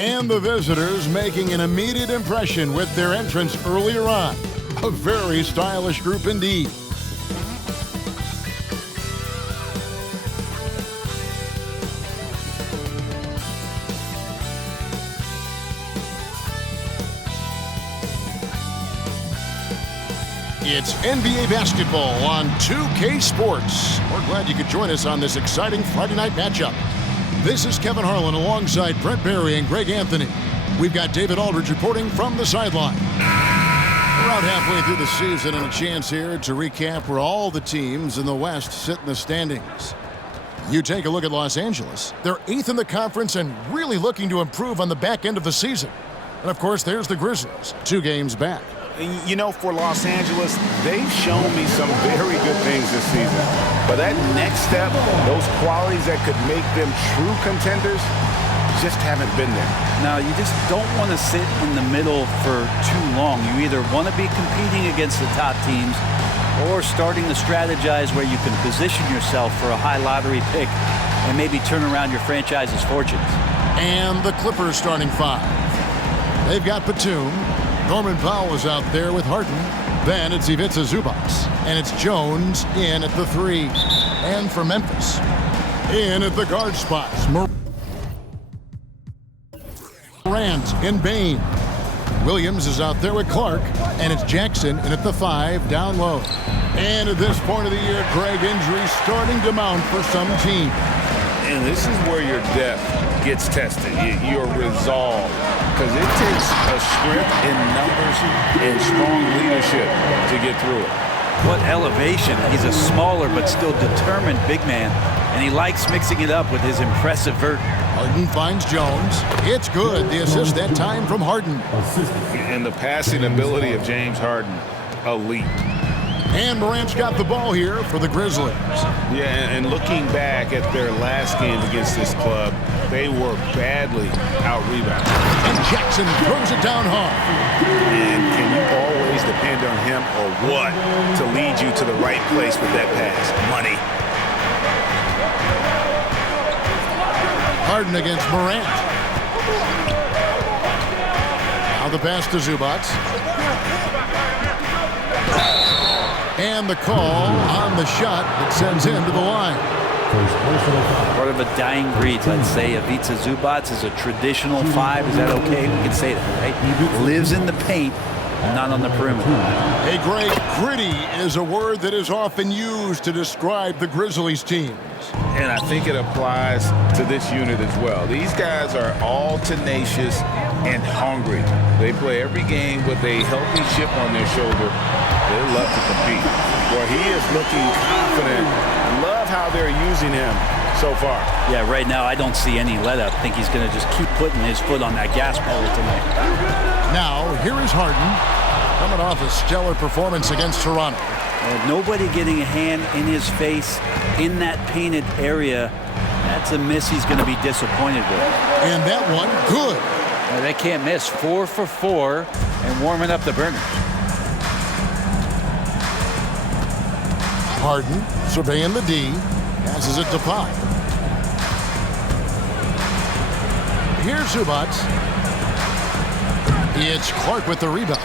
And the visitors making an immediate impression with their entrance earlier on. A very stylish group indeed. It's NBA basketball on 2K Sports. We're glad you could join us on this exciting Friday night matchup. This is Kevin Harlan alongside Brent Barry and Greg Anthony. We've got David Aldridge reporting from the sideline. We're out halfway through the season and a chance here to recap where all the teams in the West sit in the standings. You take a look at Los Angeles. They're 8th in the conference and really looking to improve on the back end of the season. And of course, there's the Grizzlies, 2 games back. You know, for Los Angeles, they've shown me some very good things this season. But that next step, those qualities that could make them true contenders, just haven't been there. Now, you just don't want to sit in the middle for too long. You either want to be competing against the top teams or starting to strategize where you can position yourself for a high lottery pick and maybe turn around your franchise's fortunes. And the Clippers starting 5. They've got Batum. Norman Powell is out there with Harden. Then it's Ivica Zubac. And it's Jones in at the 3. And for Memphis, in at the guard spots, Morant and Bain. Williams is out there with Clark. And it's Jackson in at the 5 down low. And at this point of the year, Greg, injuries starting to mount for some teams. And this is where your depth gets tested, your resolve. Because it takes a strength in numbers and strong leadership to get through it. What elevation. He's a smaller but still determined big man. And he likes mixing it up with his impressive vert. Harden finds Jones. It's good. The assist that time from Harden. And the passing ability of James Harden, elite. And Morant's got the ball here for the Grizzlies. Yeah, and looking back at their last game against this club, they were badly out-rebounded. And Jackson throws it down hard. And can you always depend on him or what to lead you to the right place with that pass? Money. Harden against Morant. Now the pass to Zubac. And the call on the shot that sends him to the line. Part of a dying breed, let's say. Ivica Zubac is a traditional 5. Is that okay? We can say that, right? Lives in the paint, not on the perimeter. Hey, Greg, gritty is a word that is often used to describe the Grizzlies teams. And I think it applies to this unit as well. These guys are all tenacious and hungry. They play every game with a healthy chip on their shoulder. They love to compete. Well, he is looking confident. Love how they're using him so far. Yeah, right now I don't see any let up. I think he's going to just keep putting his foot on that gas pedal tonight. Now, here is Harden coming off a stellar performance against Toronto. Nobody getting a hand in his face in that painted area. That's a miss he's going to be disappointed with. And that one, good. They can't miss. 4 for 4 and warming up the burners. Harden surveying the D, passes it to Powell. Here's Zubac. It's Clark with the rebound.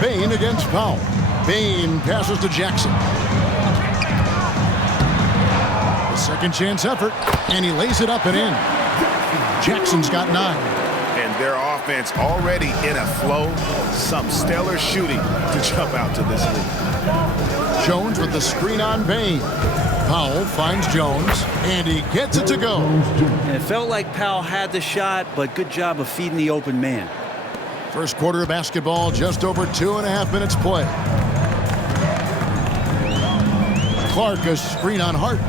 Bain against Powell. Bain passes to Jackson. A second chance effort, and he lays it up and in. Jackson's got 9. And their offense already in a flow. Some stellar shooting to jump out to this lead. Jones with the screen on Bain. Powell finds Jones, and he gets it to go. And it felt like Powell had the shot, but good job of feeding the open man. First quarter of basketball, just over 2.5 minutes play. Clark, a screen on Harden.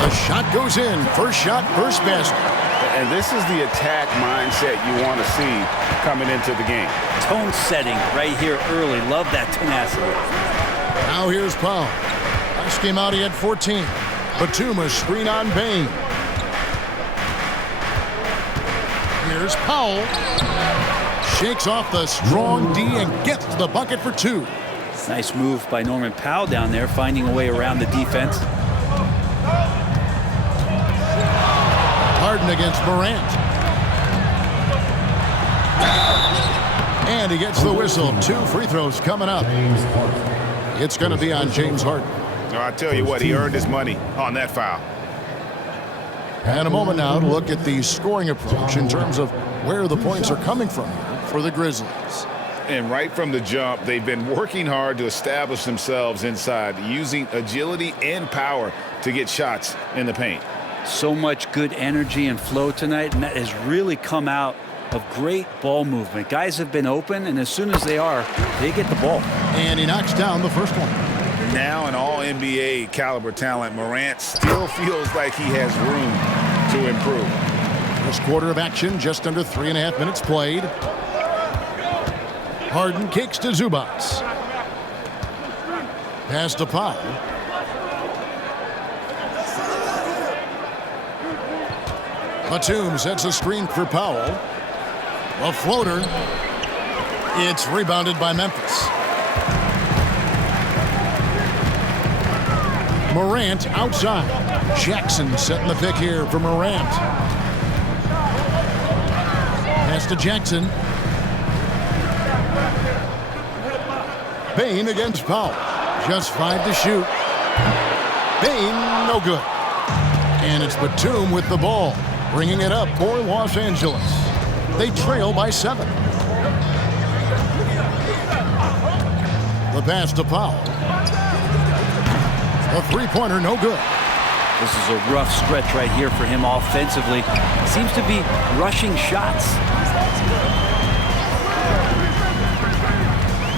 The shot goes in. First shot, first basket. And this is the attack mindset you want to see coming into the game. Tone setting right here early. Love that tenacity. Now here's Powell. Last game out, he had 14. Batum, a screen on Bain. Here's Powell. Shakes off the strong D and gets to the bucket for 2. Nice move by Norman Powell down there, finding a way around the defense. Harden against Morant. And he gets the whistle. 2 free throws coming up. It's going to be on James Harden. I tell you what, he earned his money on that foul. And a moment now to look at the scoring approach in terms of where the points are coming from here for the Grizzlies. And right from the jump, they've been working hard to establish themselves inside, using agility and power to get shots in the paint. So much good energy and flow tonight, and that has really come out of great ball movement. Guys have been open, and as soon as they are, they get the ball. And he knocks down the first one. Now an all-NBA caliber talent, Morant still feels like he has room to improve. First quarter of action, just under 3.5 minutes played. Harden kicks to Zubac. Pass to Powell. Batum sets a screen for Powell. A floater. It's rebounded by Memphis. Morant outside. Jackson setting the pick here for Morant. Pass to Jackson. Bain against Powell. Just 5 to shoot. Bain, no good. And it's Batum with the ball, bringing it up for Los Angeles. They trail by 7. The pass to Powell. A three-pointer, no good. This is a rough stretch right here for him offensively. Seems to be rushing shots.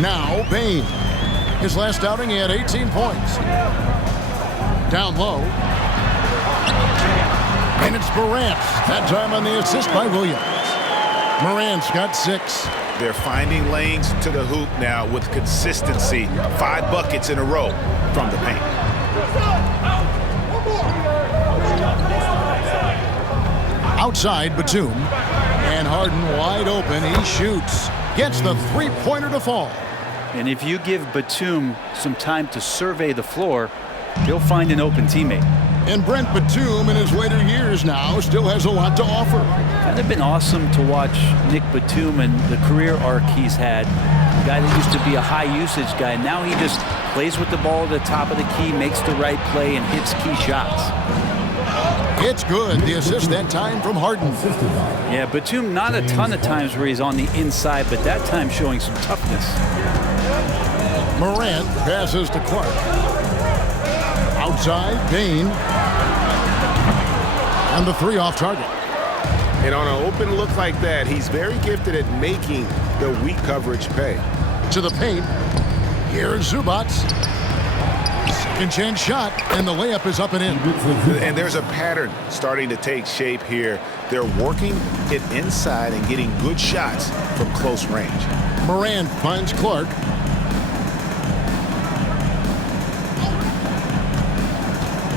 Now Bain. His last outing, he had 18 points. Down low. And it's Morant. That time on the assist by Williams. Morant's got 6. They're finding lanes to the hoop now with consistency. 5 buckets in a row from the paint. Outside Batum. And Harden wide open. He shoots. Gets the three-pointer to fall. And if you give Batum some time to survey the floor, he'll find an open teammate. And Brent Batum in his later years now still has a lot to offer. Kind of been awesome to watch Nick Batum and the career arc he's had. A guy that used to be a high usage guy. Now he just plays with the ball at the top of the key, makes the right play, and hits key shots. It's good. The assist that time from Harden. Yeah, Batum not a ton of times where he's on the inside, but that time showing some toughness. Morant passes to Clark. Outside, Bain. And the 3 off target. And on an open look like that, he's very gifted at making the weak coverage pay. To the paint. Here's Zubac. Second chance shot, and the layup is up and in. And there's a pattern starting to take shape here. They're working it inside and getting good shots from close range. Morant finds Clark.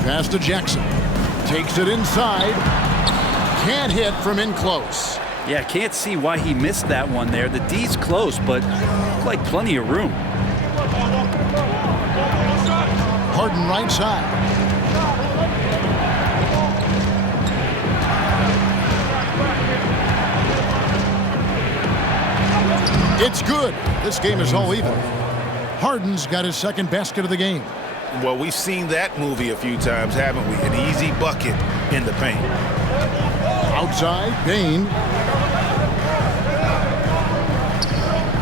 Pass to Jackson. Takes it inside. Can't hit from in close. Yeah, can't see why he missed that one there. The D's close, but looked like plenty of room. Harden right side. It's good. This game is all even. Harden's got his second basket of the game. Well, we've seen that movie a few times, haven't we? An easy bucket in the paint. Outside, Bain.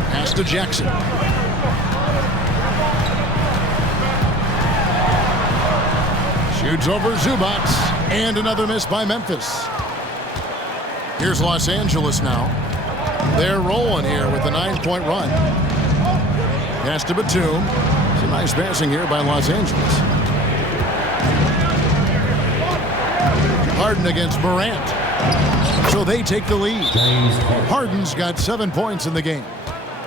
Pass to Jackson. Shoots over Zubac. And another miss by Memphis. Here's Los Angeles now. They're rolling here with a 9-point run. Pass to Batum. Some nice passing here by Los Angeles. Harden against Morant. So they take the lead. Harden's got 7 points in the game.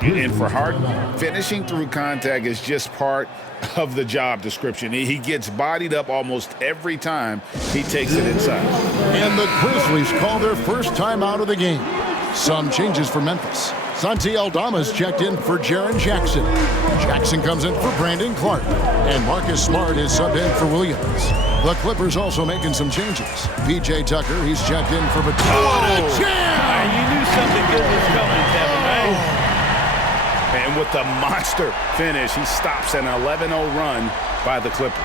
And for Harden, finishing through contact is just part of the job description. He gets bodied up almost every time he takes it inside. And the Grizzlies call their first time out of the game. Some changes for Memphis. Santi Aldama's checked in for Jaren Jackson. Jackson comes in for Brandon Clark. And Marcus Smart is subbed in for Williams. The Clippers also making some changes. P.J. Tucker, he's checked in for Batum. What a jam! You knew something good was coming, Kevin, right? And with the monster finish, he stops an 11-0 run by the Clippers.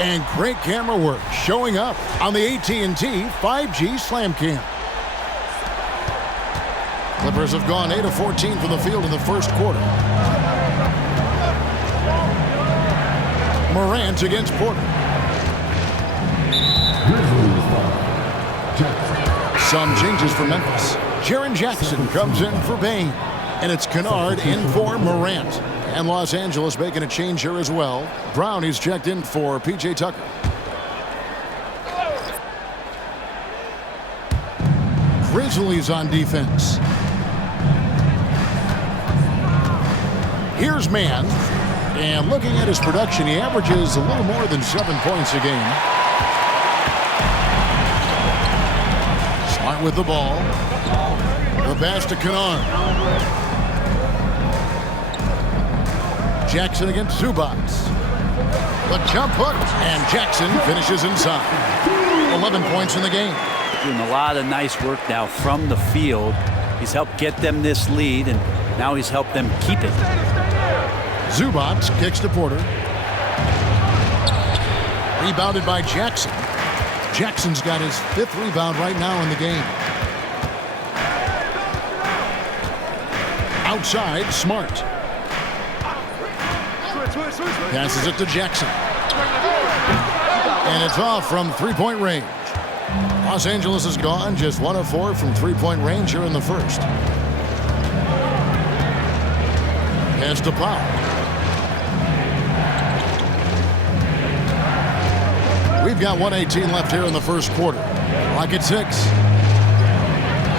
And great camera work showing up on the AT&T 5G Slam Cam. Clippers have gone 8 of 14 from the field in the first quarter. Morant against Porter. Some changes for Memphis. Jaren Jackson comes in for Bain. And it's Kennard in for Morant. And Los Angeles making a change here as well. Brown is checked in for P.J. Tucker. Grizzlies on defense. Here's Mann. And looking at his production, he averages a little more than 7 points a game. Smart with the ball. The pass to Kennard. Jackson against Zubac. The jump hook, and Jackson finishes inside. 11 points in the game. Doing a lot of nice work now from the field. He's helped get them this lead, and now he's helped them keep it. Zubac kicks to Porter. Rebounded by Jackson. Jackson's got his 5th rebound right now in the game. Outside, Smart. Passes it to Jackson. And it's off from three-point range. Los Angeles is gone just 1 of 4 from three-point range here in the first. Pass to Powell. We've got 1:18 left here in the first quarter. Clock at 6.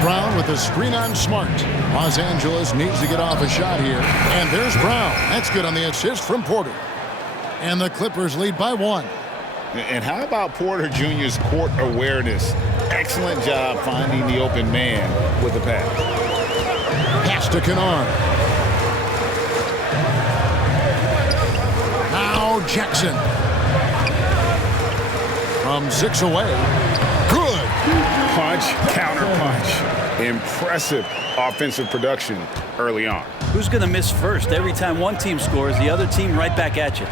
Brown with a screen on Smart. Los Angeles needs to get off a shot here. And there's Brown. That's good on the assist from Porter. And the Clippers lead by 1. And how about Porter Jr.'s court awareness? Excellent job finding the open man with the pass. Pass to Kennard. Now Jackson. From 6 away. Good. Punch, counter punch. Impressive offensive production early on. Who's going to miss first? Every time one team scores, the other team right back at you.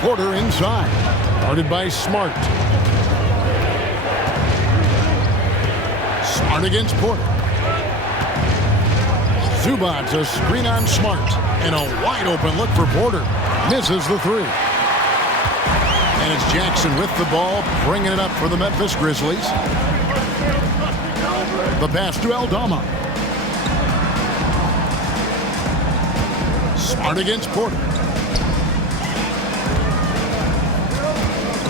Porter inside. Guarded by Smart. Smart against Porter. Zubac a screen on Smart. And a wide open look for Porter. Misses the 3. And it's Jackson with the ball, bringing it up for the Memphis Grizzlies. The pass to Aldama. Smart against Porter.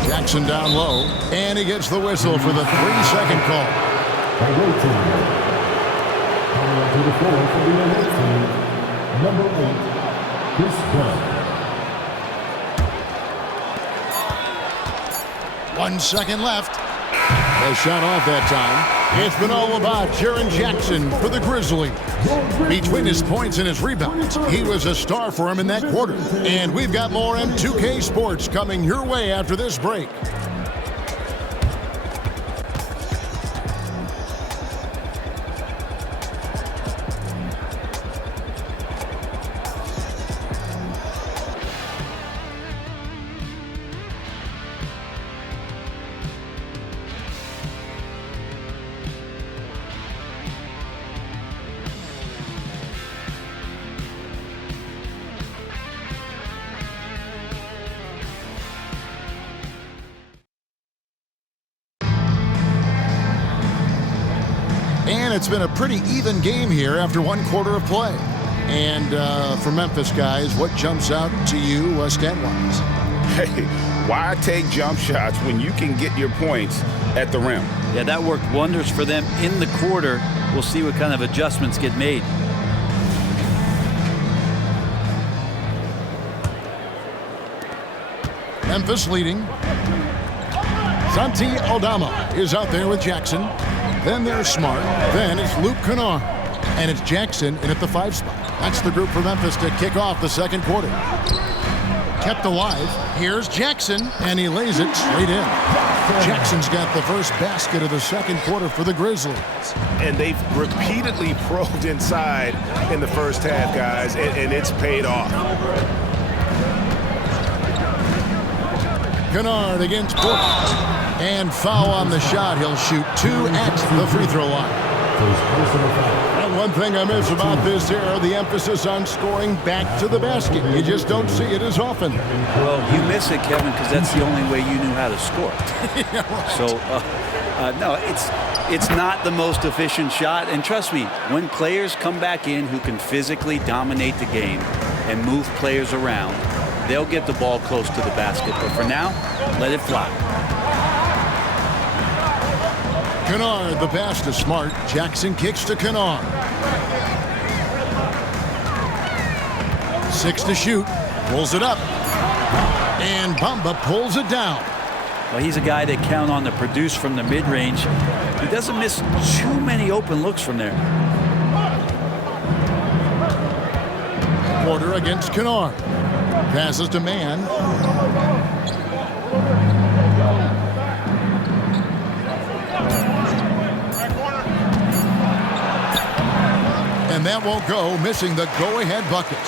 Jackson down low, and he gets the whistle for the 3-second call. Number 8, Chris Brown. 1 second left. A shot off that time. It's been all about Jaren Jackson for the Grizzlies. Between his points and his rebounds, he was a star for him in that quarter. And we've got more M2K Sports coming your way after this break. And it's been a pretty even game here after 1 quarter of play. And for Memphis guys, what jumps out to you stat-wise? Hey, why take jump shots when you can get your points at the rim? Yeah, that worked wonders for them in the quarter. We'll see what kind of adjustments get made. Memphis leading. Santi Aldama is out there with Jackson. Then there's Smart. Then it's Luke Kennard. And it's Jackson in at the 5 spot. That's the group for Memphis to kick off the second quarter. Kept alive. Here's Jackson, and he lays it straight in. Jackson's got the first basket of the second quarter for the Grizzlies. And they've repeatedly probed inside in the first half, guys, and it's paid off. Kennard against Porter. And foul on the shot. He'll shoot 2 at the free throw line. And one thing I miss about this era, the emphasis on scoring back to the basket. You just don't see it as often. Well, you miss it, Kevin, because that's the only way you knew how to score. Yeah, right. So, no, it's not the most efficient shot. And trust me, when players come back in who can physically dominate the game and move players around, they'll get the ball close to the basket. But for now, let it fly. Kennard, the pass to Smart. Jackson kicks to Kennard. 6 to shoot. Pulls it up. And Bamba pulls it down. Well, he's a guy that count on to produce from the mid-range. He doesn't miss too many open looks from there. Porter against Kennard. Passes to Mann. And that won't go, missing the go-ahead bucket.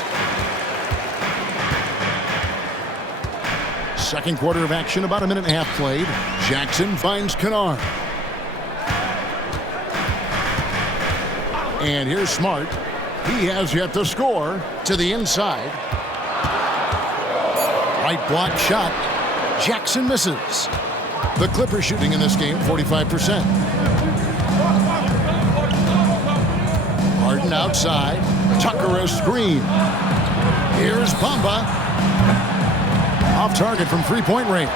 Second quarter of action, about a minute and a half played. Jackson finds Kennard. And here's Smart. He has yet to score. To the inside. Right block shot. Jackson misses. The Clippers shooting in this game 45%. Harden outside. Tucker a screen. Here's Bamba. Off target from three-point range.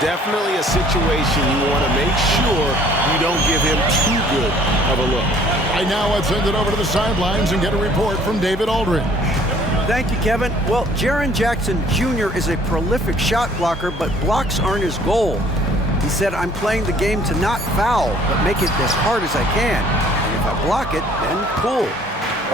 Definitely a situation you want to make sure you don't give him too good of a look. Right now, let's send it over to the sidelines and get a report from David Aldridge. Thank you, Kevin. Well, Jaren Jackson Jr. is a prolific shot blocker, but blocks aren't his goal. He said, "I'm playing the game to not foul, but make it as hard as I can. And if I block it, then cool."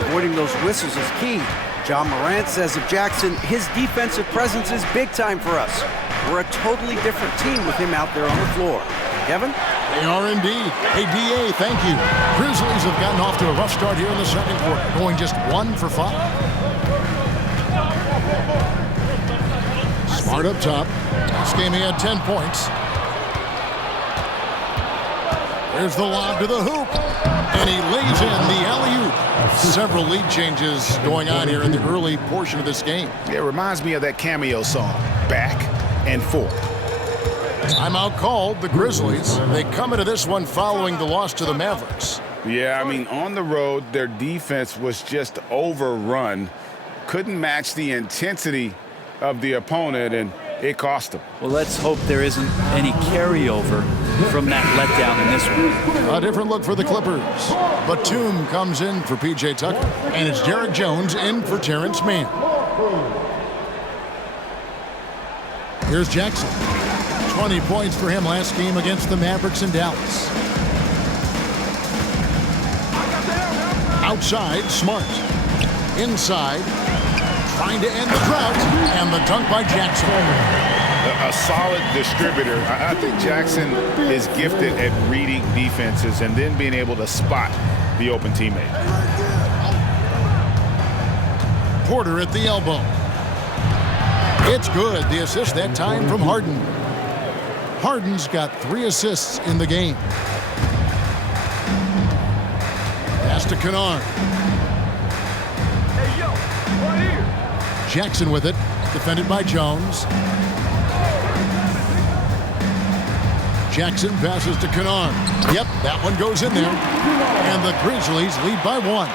Avoiding those whistles is key. John Morant says of Jackson, his defensive presence is big time for us. We're a totally different team with him out there on the floor. Kevin? They are indeed. Hey, D.A., thank you. Grizzlies have gotten off to a rough start here in the second quarter, going just 1 for 5. Smart up top. This game he had 10 points. There's the lob to the hoop. And he lays in the alley-oop. Several lead changes going on here in the early portion of this game. It reminds me of that cameo song, Back and Forth. Timeout called, the Grizzlies. They come into this one following the loss to the Mavericks. Yeah, I mean, on the road, their defense was just overrun. Couldn't match the intensity of the opponent, and it cost them. Well, let's hope there isn't any carryover from that letdown in this one. A different look for the Clippers. Batum comes in for P.J. Tucker, and it's Derek Jones in for Terrence Mann. Here's Jackson. 20 points for him last game against the Mavericks in Dallas. Outside, Smart. Inside, trying to end the drought, and the dunk by Jackson. A solid distributor. I think Jackson is gifted at reading defenses and then being able to spot the open teammate. Porter at the elbow. It's good. The assist that time from Harden. Harden's got 3 assists in the game. Pass to Kennard. Jackson with it. Defended by Jones. Jackson passes to Kennard. Yep, that one goes in there. And the Grizzlies lead by 1.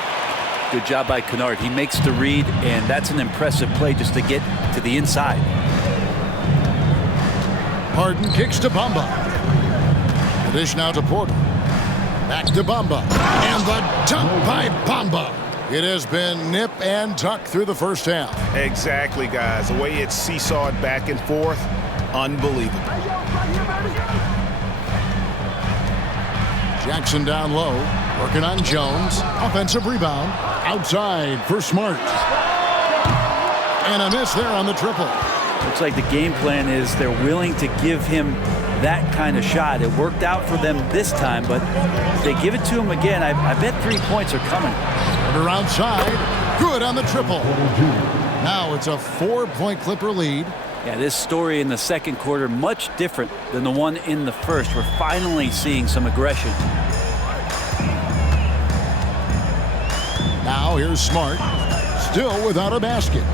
Good job by Kennard. He makes the read, and that's an impressive play just to get to the inside. Harden kicks to Bamba. The dish now to Porter. Back to Bamba. And the dunk by Bamba. It has been nip and tuck through the first half. Exactly, guys. The way it's seesawed back and forth, unbelievable. Jackson down low, working on Jones. Offensive rebound. Outside for Smart. And a miss there on the triple. Looks like the game plan is they're willing to give him that kind of shot. It worked out for them this time, but if they give it to him again, I bet 3 points are coming. Carter outside. Good on the triple. Now it's a 4-point Clipper lead. Yeah, this story in the second quarter much different than the one in the first. We're finally seeing some aggression. Now here's Smart. Still without a basket.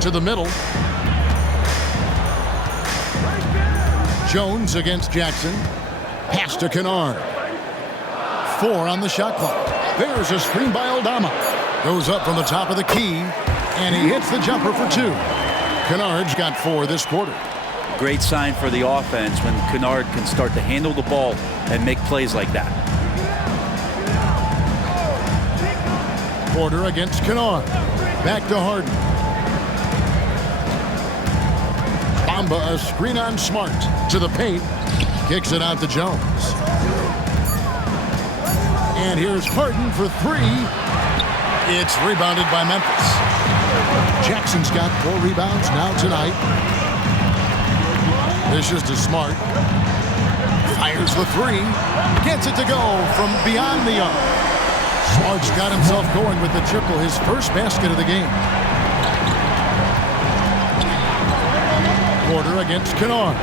To the middle. Jones against Jackson. Pass to Kennard. 4 on the shot clock. There's a screen by Aldama. Goes up from the top of the key, and he hits the jumper for 2. Kennard's got 4 this quarter. Great sign for the offense when Kennard can start to handle the ball and make plays like that. Porter against Kennard. Back to Harden. Bamba a screen on Smart. To the paint. Kicks it out to Jones. And here's Harden for 3. It's rebounded by Memphis. Jackson's got 4 rebounds now tonight. This is to Smart. Fires the 3. Gets it to go from beyond the arc. Smart's got himself going with the triple, his first basket of the game. Porter against Kennard.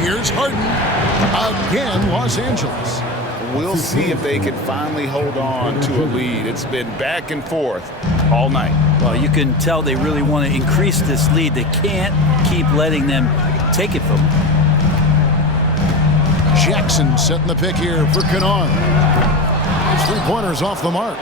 Here's Harden. Again, Los Angeles. We'll see if they can finally hold on to a lead. It's been back and forth all night. Well, you can tell they really want to increase this lead. They can't keep letting them take it from them. Jackson setting the pick here for Kennard. His 3-pointers off the mark.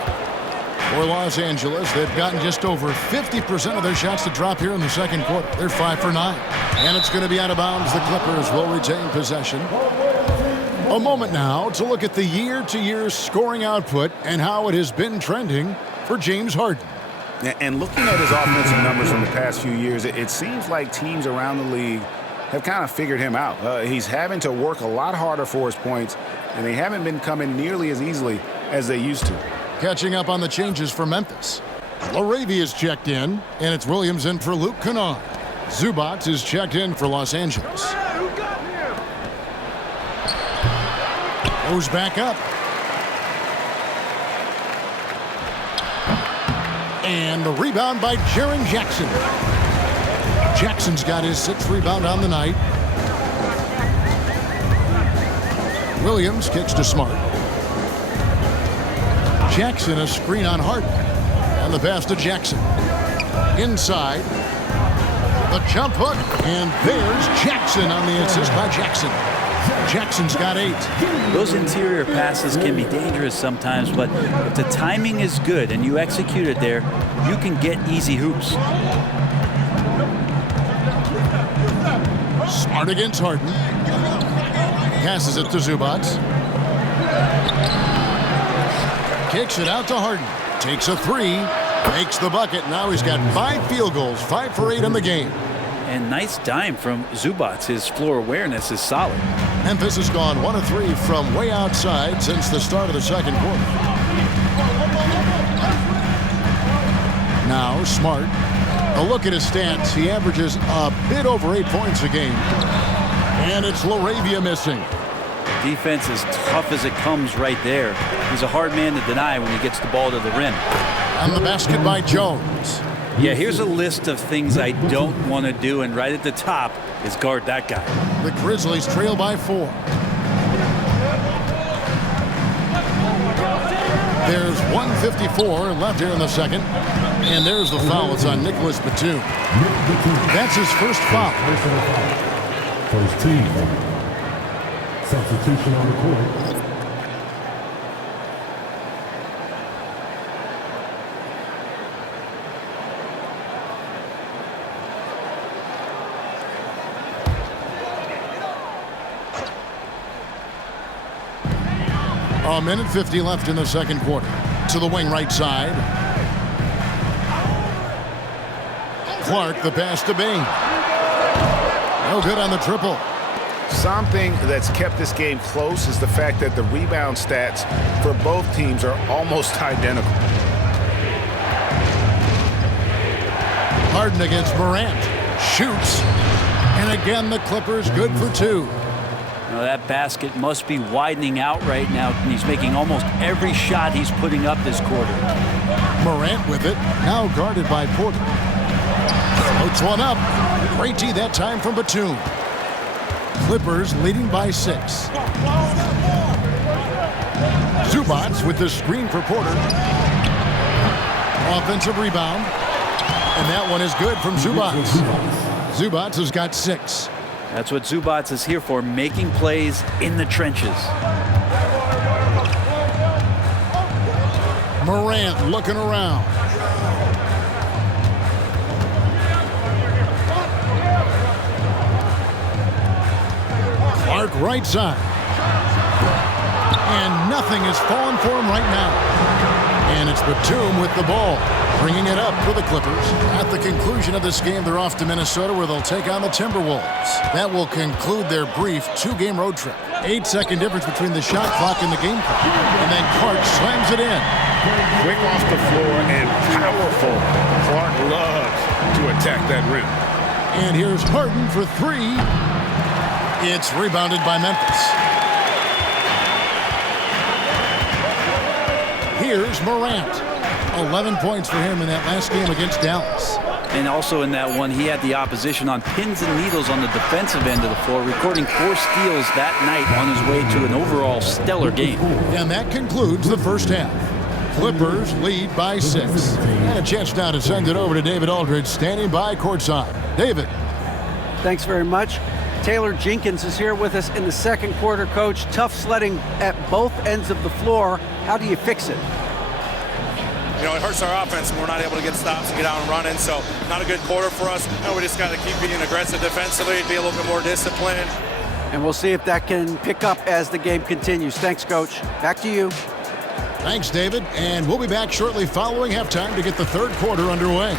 For Los Angeles, they've gotten just over 50% of their shots to drop here in the second quarter. They're 5 for 9. And it's going to be out of bounds. The Clippers will retain possession. A moment now to look at the year-to-year scoring output and how it has been trending for James Harden. And looking at his offensive numbers from the past few years, it seems like teams around the league have kind of figured him out. He's having to work a lot harder for his points, and they haven't been coming nearly as easily as they used to. Catching up on the changes for Memphis. LaRavia is checked in, and it's Williams in for Luke Kennard. Zubac is checked in for Los Angeles. Goes back up. And the rebound by Jaren Jackson. Jackson's got his 6th rebound on the night. Williams kicks to Smart. Jackson a screen on Harden. And the pass to Jackson. Inside. The jump hook. And there's Jackson on the assist by Jackson. Jackson's got 8. Those interior passes can be dangerous sometimes, but if the timing is good and you execute it there, you can get easy hoops. Smart against Harden. Passes it to Zubac. Kicks it out to Harden. Takes a 3. Makes the bucket. Now he's got 5 field goals. 5 for 8 in the game. And nice dime from Zubac. His floor awareness is solid. Memphis has gone 1 of 3 from way outside since the start of the second quarter. Now Smart. A look at his stats. He averages a bit over 8 points a game. And it's LaRavia missing. Defense is tough as it comes right there. He's a hard man to deny when he gets the ball to the rim. And the basket by Jones. Yeah, here's a list of things I don't want to do, and right at the top is guard that guy. The Grizzlies trail by 4. There's 1:54 left here in the second. And there's the foul. It's on Nicholas Batum. That's his first foul. First team. Substitution on the court. A minute 50 left in the second quarter. To the wing right side. Clark, the pass to Bain. No good on the triple. Something that's kept this game close is the fact that the rebound stats for both teams are almost identical. Harden against Morant. Shoots. And again, the Clippers good for two. Now that basket must be widening out right now, and he's making almost every shot he's putting up this quarter. Morant with it, now guarded by Porter. Floats one up. Great D that time from Batum. Clippers leading by 6. Zubac with the screen for Porter. Offensive rebound. And that one is good from Zubac. Zubac has got 6. That's what Zubac is here for, making plays in the trenches. Morant looking around. Clark right side. And nothing is falling for him right now. And it's Batum with the ball, bringing it up for the Clippers. At the conclusion of this game, they're off to Minnesota, where they'll take on the Timberwolves. That will conclude their brief 2-game road trip. 8-second difference between the shot clock and the game clock. And then Clark slams it in. Quick off the floor and powerful. Clark loves to attack that rim. And here's Harden for 3. It's rebounded by Memphis. Here's Morant. 11 points for him in that last game against Dallas. And also in that one, he had the opposition on pins and needles on the defensive end of the floor, recording 4 steals that night on his way to an overall stellar game. And that concludes the first half. Clippers lead by 6. And a chance now to send it over to David Aldridge, standing by courtside. David. Thanks very much. Taylor Jenkins is here with us in the second quarter, Coach. Tough sledding at both ends of the floor. How do you fix it? You know, it hurts our offense when we're not able to get stops and get out and running. So not a good quarter for us. And we just got to keep being aggressive defensively, be a little bit more disciplined. And we'll see if that can pick up as the game continues. Thanks, Coach. Back to you. Thanks, David. And we'll be back shortly following halftime to get the third quarter underway.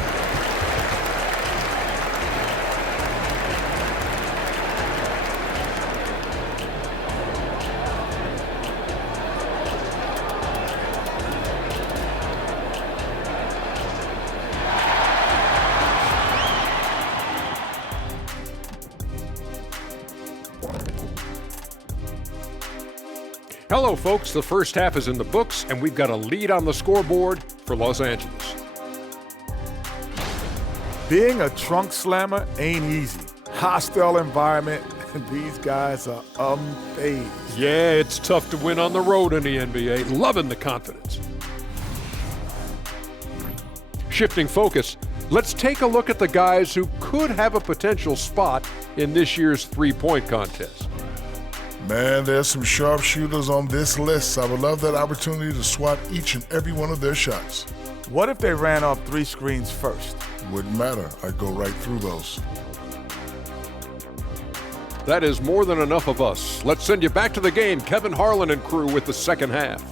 Hello, folks. The first half is in the books, and we've got a lead on the scoreboard for Los Angeles. Being a trunk slammer ain't easy. Hostile environment, and these guys are unfazed. Yeah, it's tough to win on the road in the NBA. Loving the confidence. Shifting focus, let's take a look at the guys who could have a potential spot in this year's three-point contest. Man, there's some sharpshooters on this list. I would love that opportunity to swat each and every one of their shots. What if they ran off 3 screens first? Wouldn't matter. I'd go right through those. That is more than enough of us. Let's send you back to the game. Kevin Harlan and crew with the second half.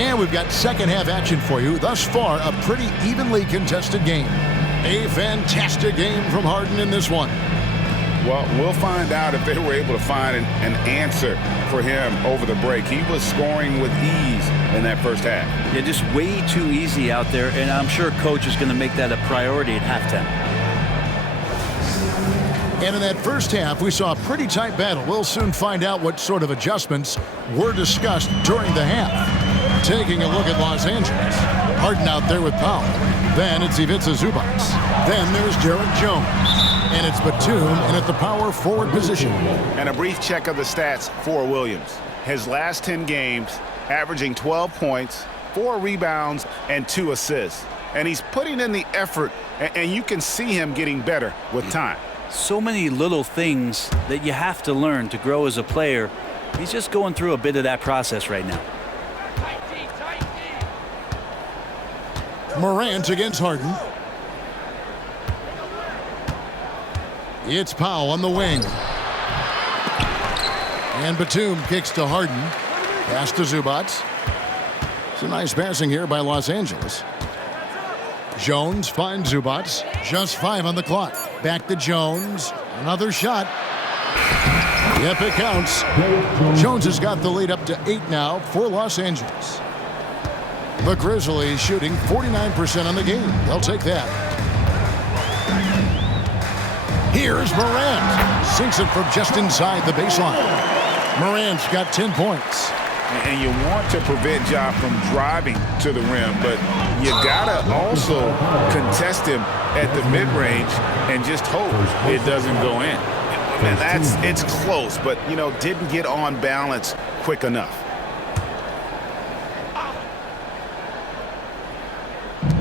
And we've got second half action for you. Thus far, a pretty evenly contested game. A fantastic game from Harden in this one. Well, we'll find out if they were able to find an answer for him over the break. He was scoring with ease in that first half. Yeah, just way too easy out there, and I'm sure Coach is going to make that a priority at halftime. And in that first half, we saw a pretty tight battle. We'll soon find out what sort of adjustments were discussed during the half. Taking a look at Los Angeles. Harden out there with Powell. Then it's Ivica Zubac. Then there's Derek Jones. And it's Batum and at the power forward position. And a brief check of the stats for Williams. His last 10 games, averaging 12 points, 4 rebounds, and 2 assists. And he's putting in the effort, and you can see him getting better with time. So many little things that you have to learn to grow as a player. He's just going through a bit of that process right now. Morant against Harden. It's Powell on the wing. And Batum kicks to Harden. Pass to Zubac. It's a nice passing here by Los Angeles. Jones finds Zubac. Just 5 on the clock. Back to Jones. Another shot. Yep, it counts. Jones has got the lead up to 8 now for Los Angeles. The Grizzlies shooting 49% on the game. They'll take that. Here's Morant. Sinks it from just inside the baseline. Morant's got 10 points. And you want to prevent Ja from driving to the rim, but you gotta also contest him at the mid-range and just hope it doesn't go in. And it's close, but, didn't get on balance quick enough.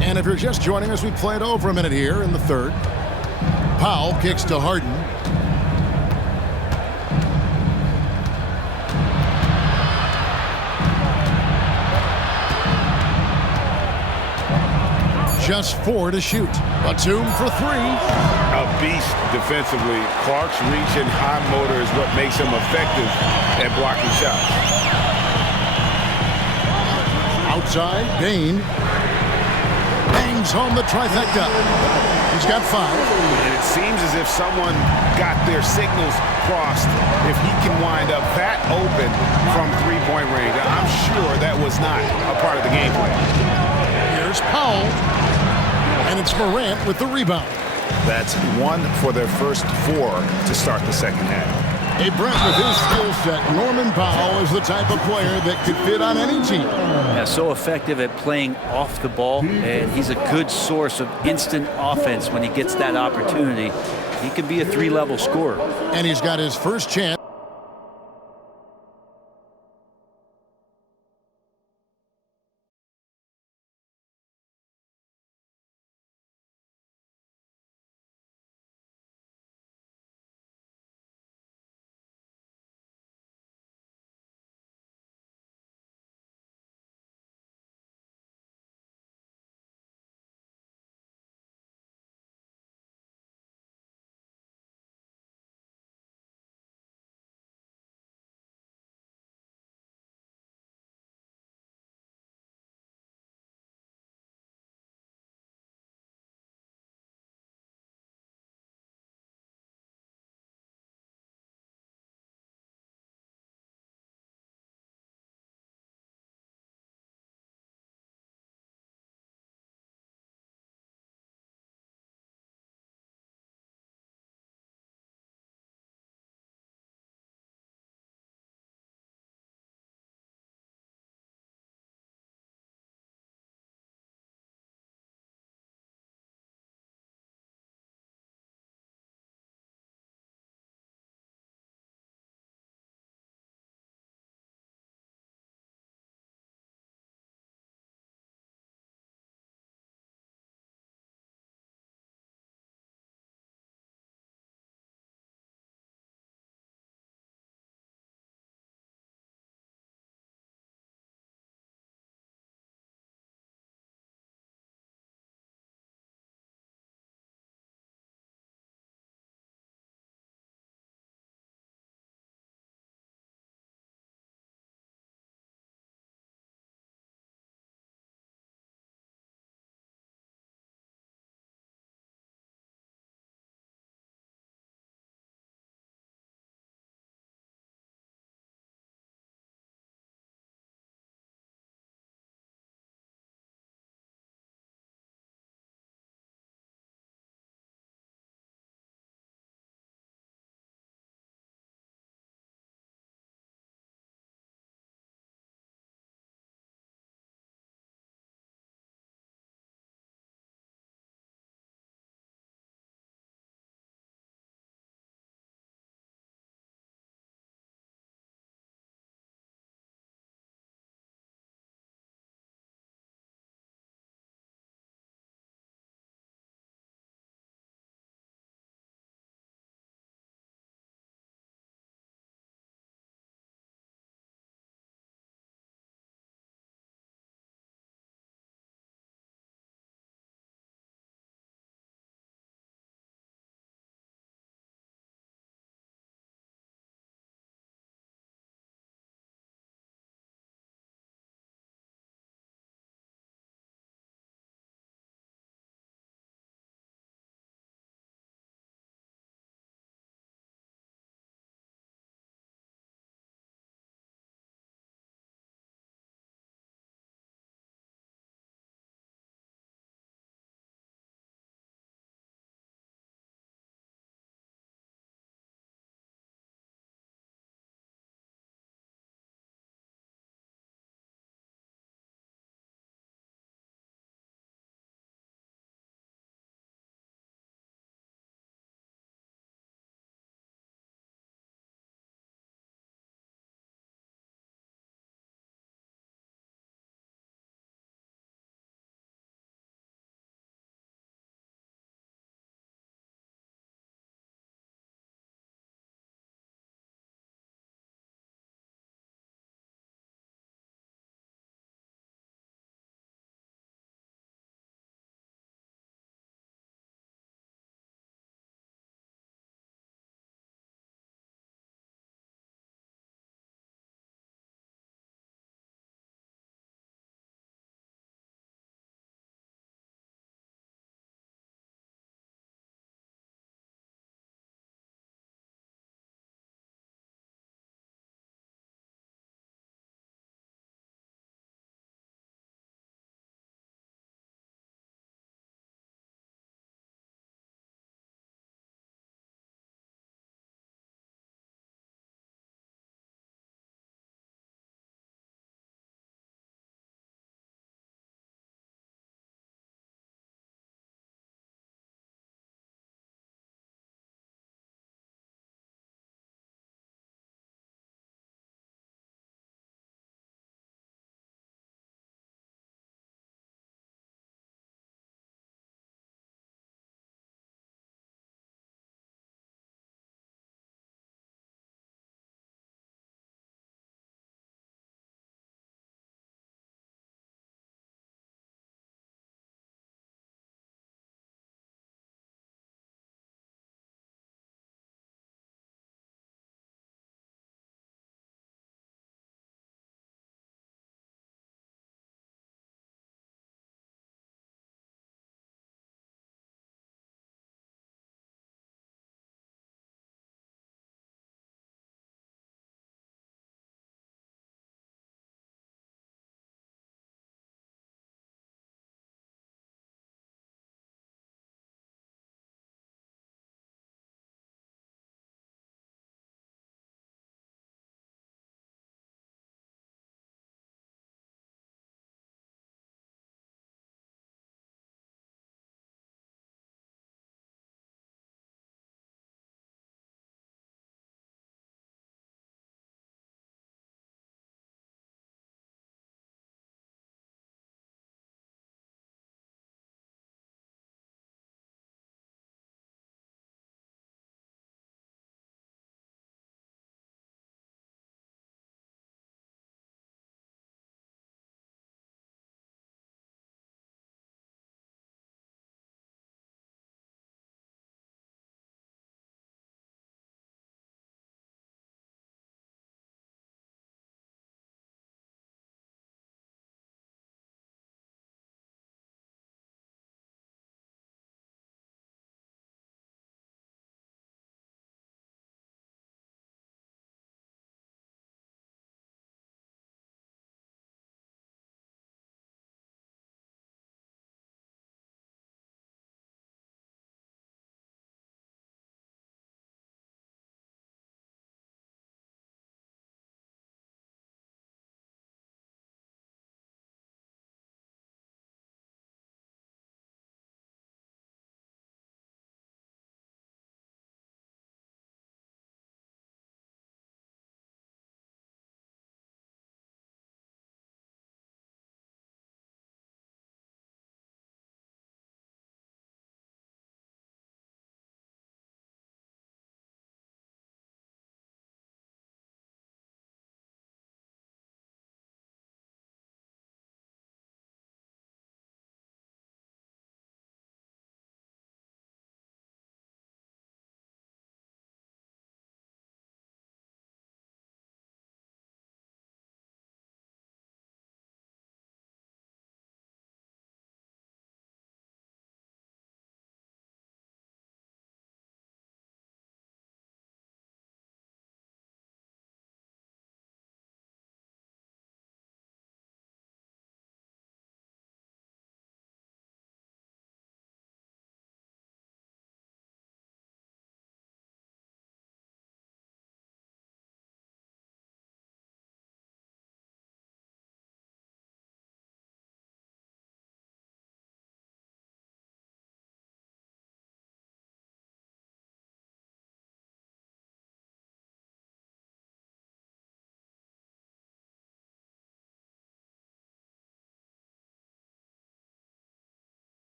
And if you're just joining us, we played over a minute here in the third. Powell kicks to Harden. Just 4 to shoot. Batum for 3. A beast defensively. Clark's reach and high motor is what makes him effective at blocking shots. Outside, Bain bangs home the trifecta. He's got 5. And it seems as if someone got their signals crossed. If he can wind up that open from three-point range, I'm sure that was not a part of the game plan. Here's Powell. And it's Morant with the rebound. That's 1 for their first 4 to start the second half. Hey, Brent, with his skill set, Norman Powell is the type of player that could fit on any team. Yeah, so effective at playing off the ball, and he's a good source of instant offense when he gets that opportunity. He can be a 3-level scorer. And he's got his first chance.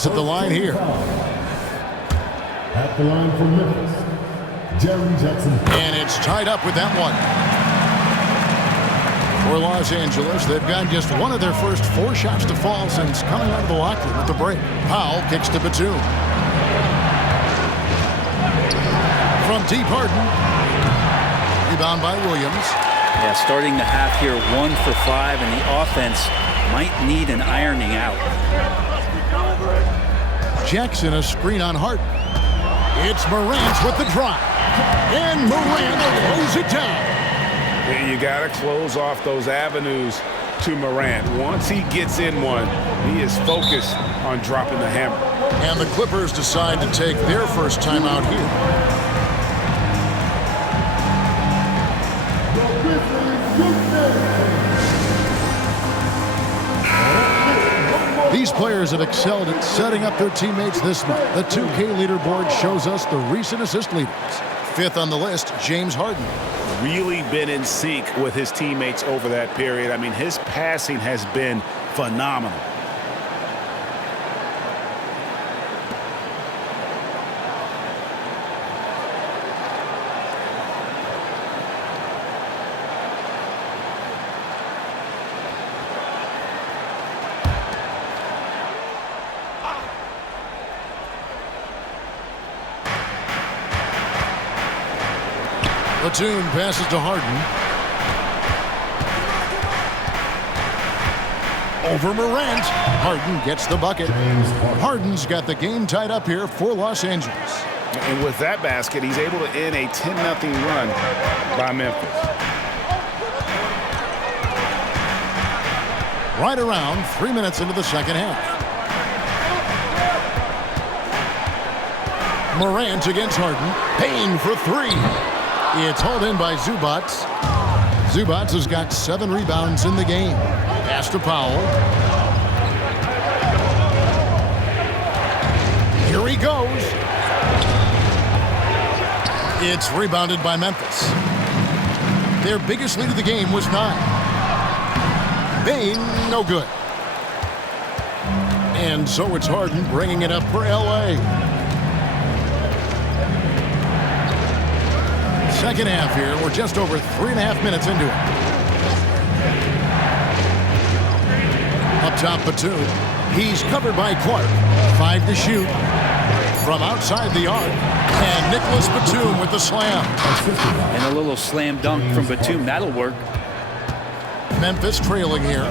defense at the line here. At the line for Memphis, Jaren Jackson. And it's tied up with that one. For Los Angeles, they've gotten just one of their first 4 shots to fall since coming out of the locker room at the break. Powell kicks to Batum. From deep, Harden. Rebound by Williams. Yeah, starting the half here 1 for 5, and the offense might need an ironing out. Jackson, a screen on Harden. It's Morant with the drive. And Morant throws it down. You got to close off those avenues to Morant. Once he gets in one, he is focused on dropping the hammer. And the Clippers decide to take their first timeout here. These players have excelled at setting up their teammates this month. The 2K leaderboard shows us the recent assist leaders. 5th on the list, James Harden. Really been in sync with his teammates over that period. I mean, his passing has been phenomenal. Batum passes to Harden. Over Morant. Harden gets the bucket. Harden's got the game tied up here for Los Angeles. And with that basket, he's able to end a 10-0 run by Memphis. Right around 3 minutes into the second half. Morant against Harden. Payne for 3. It's hauled in by Zubac. Zubac has got 7 rebounds in the game. Pass to Powell. Here he goes. It's rebounded by Memphis. Their biggest lead of the game was 9. Payne, no good. And so it's Harden bringing it up for L.A. Second half here. We're just over 3.5 minutes into it. Up top, Batum. He's covered by Clark. 5 to shoot. From outside the arc. And Nicholas Batum with the slam. And a little slam dunk from Batum. That'll work. Memphis trailing here.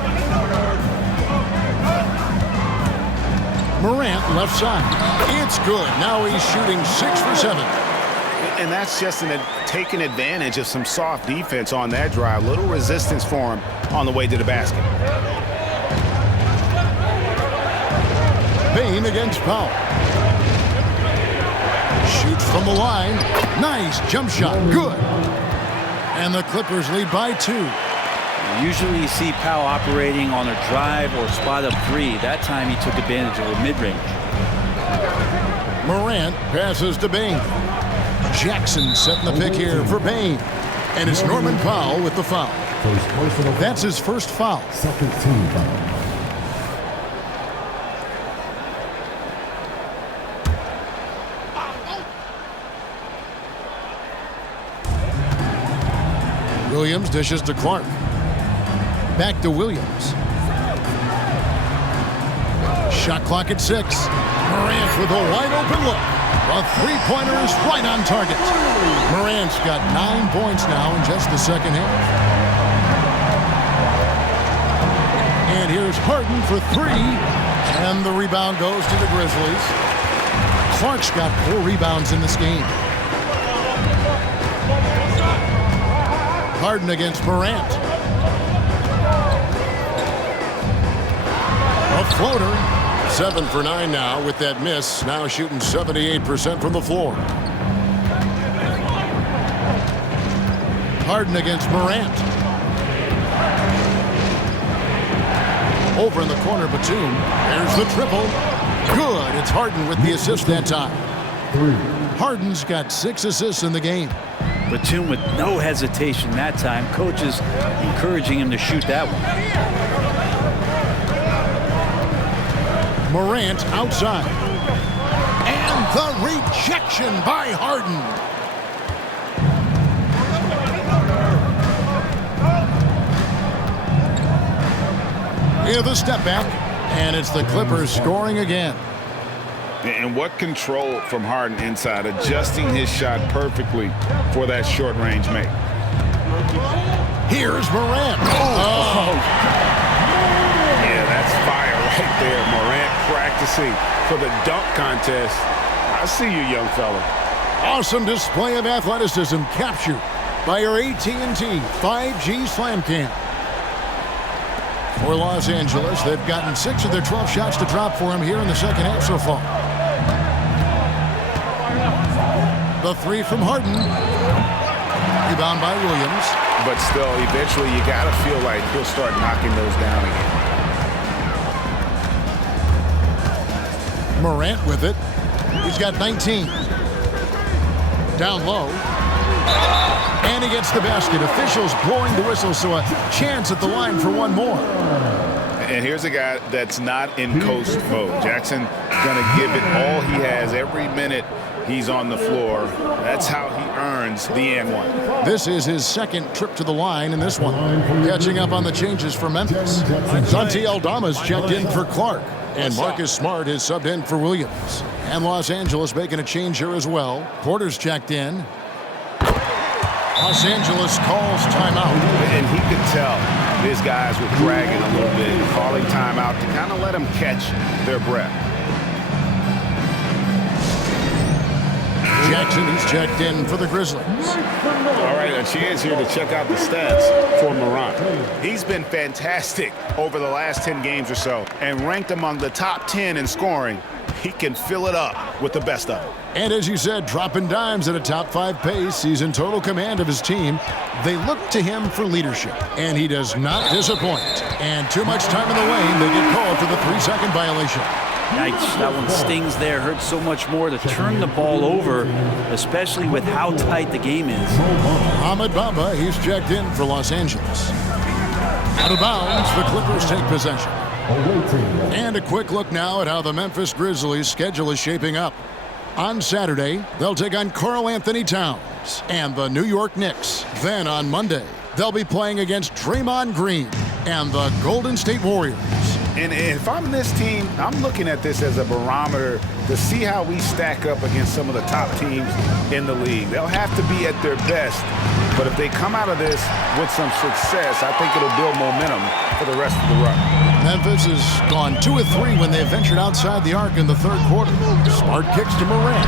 Morant left side. It's good. Now he's shooting 6 for 7. And that's just taking advantage of some soft defense on that drive. Little resistance for him on the way to the basket. Payne against Powell. Shoots from the line. Nice jump shot. Good. And the Clippers lead by 2. Usually you see Powell operating on a drive or spot up 3. That time he took advantage of a mid-range. Morant passes to Payne. Jackson setting the pick here for Payne. And it's Norman Powell with the foul. That's his first foul. Second team foul. Williams dishes to Clark. Back to Williams. Shot clock at 6. Morant with a wide open look. A 3-pointer is right on target. Morant's got 9 points now in just the second half. And here's Harden for 3. And the rebound goes to the Grizzlies. Clark's got 4 rebounds in this game. Harden against Morant. A floater. 7 for 9 now with that miss. Now shooting 78% from the floor. Harden against Morant. Over in the corner, Batum. There's the triple. Good. It's Harden with the assist that time. 3. Harden's got 6 assists in the game. Batum with no hesitation that time. Coach is encouraging him to shoot that one. Morant outside. And the rejection by Harden. With a step back, and it's the Clippers scoring again. And what control from Harden inside, adjusting his shot perfectly for that short-range make. Here's Morant. Yeah, that's fire right there. Morant practicing for the dunk contest. I see you, young fella. Awesome display of athleticism captured by your AT&T 5G Slam Cam. For Los Angeles, they've gotten 6 of their 12 shots to drop for him here in the second half so far. The 3 from Harden. Rebound by Williams. But still, eventually you got to feel like he'll start knocking those down again. Morant with it. He's got 19. Down low. And he gets the basket. Officials blowing the whistle, so a chance at the line for one more. And here's a guy that's not in coast mode. Jackson going to give it all he has every minute he's on the floor. That's how he earns the and one. This is his second trip to the line in this one. Catching up on the changes for Memphis. Dante Aldama's checked in for Clark. And Marcus Smart is subbed in for Williams. And Los Angeles making a change here as well. Porter's checked in. Los Angeles calls timeout. And he could tell his guys were dragging a little bit, calling timeout to kind of let them catch their breath. Jackson, he's checked in for the Grizzlies. All right, a chance here to check out the stats for Morant. He's been fantastic over the last 10 games or so and ranked among the top 10 in scoring. He can fill it up with the best of it. And as you said, dropping dimes at a top 5 pace. He's in total command of his team. They look to him for leadership, and he does not disappoint. And too much time in the lane, they get called for the 3-second violation. Yikes, that one stings there. Hurts so much more to turn the ball over, especially with how tight the game is. Ahmed Bamba, he's checked in for Los Angeles. Out of bounds, the Clippers take possession. And a quick look now at how the Memphis Grizzlies' schedule is shaping up. On Saturday, they'll take on Karl Anthony Towns and the New York Knicks. Then on Monday, they'll be playing against Draymond Green and the Golden State Warriors. And if I'm this team, I'm looking at this as a barometer to see how we stack up against some of the top teams in the league. They'll have to be at their best, but if they come out of this with some success, I think it'll build momentum for the rest of the run. Memphis has gone 2 of 3 when they ventured outside the arc in the third quarter. Smart kicks to Morant.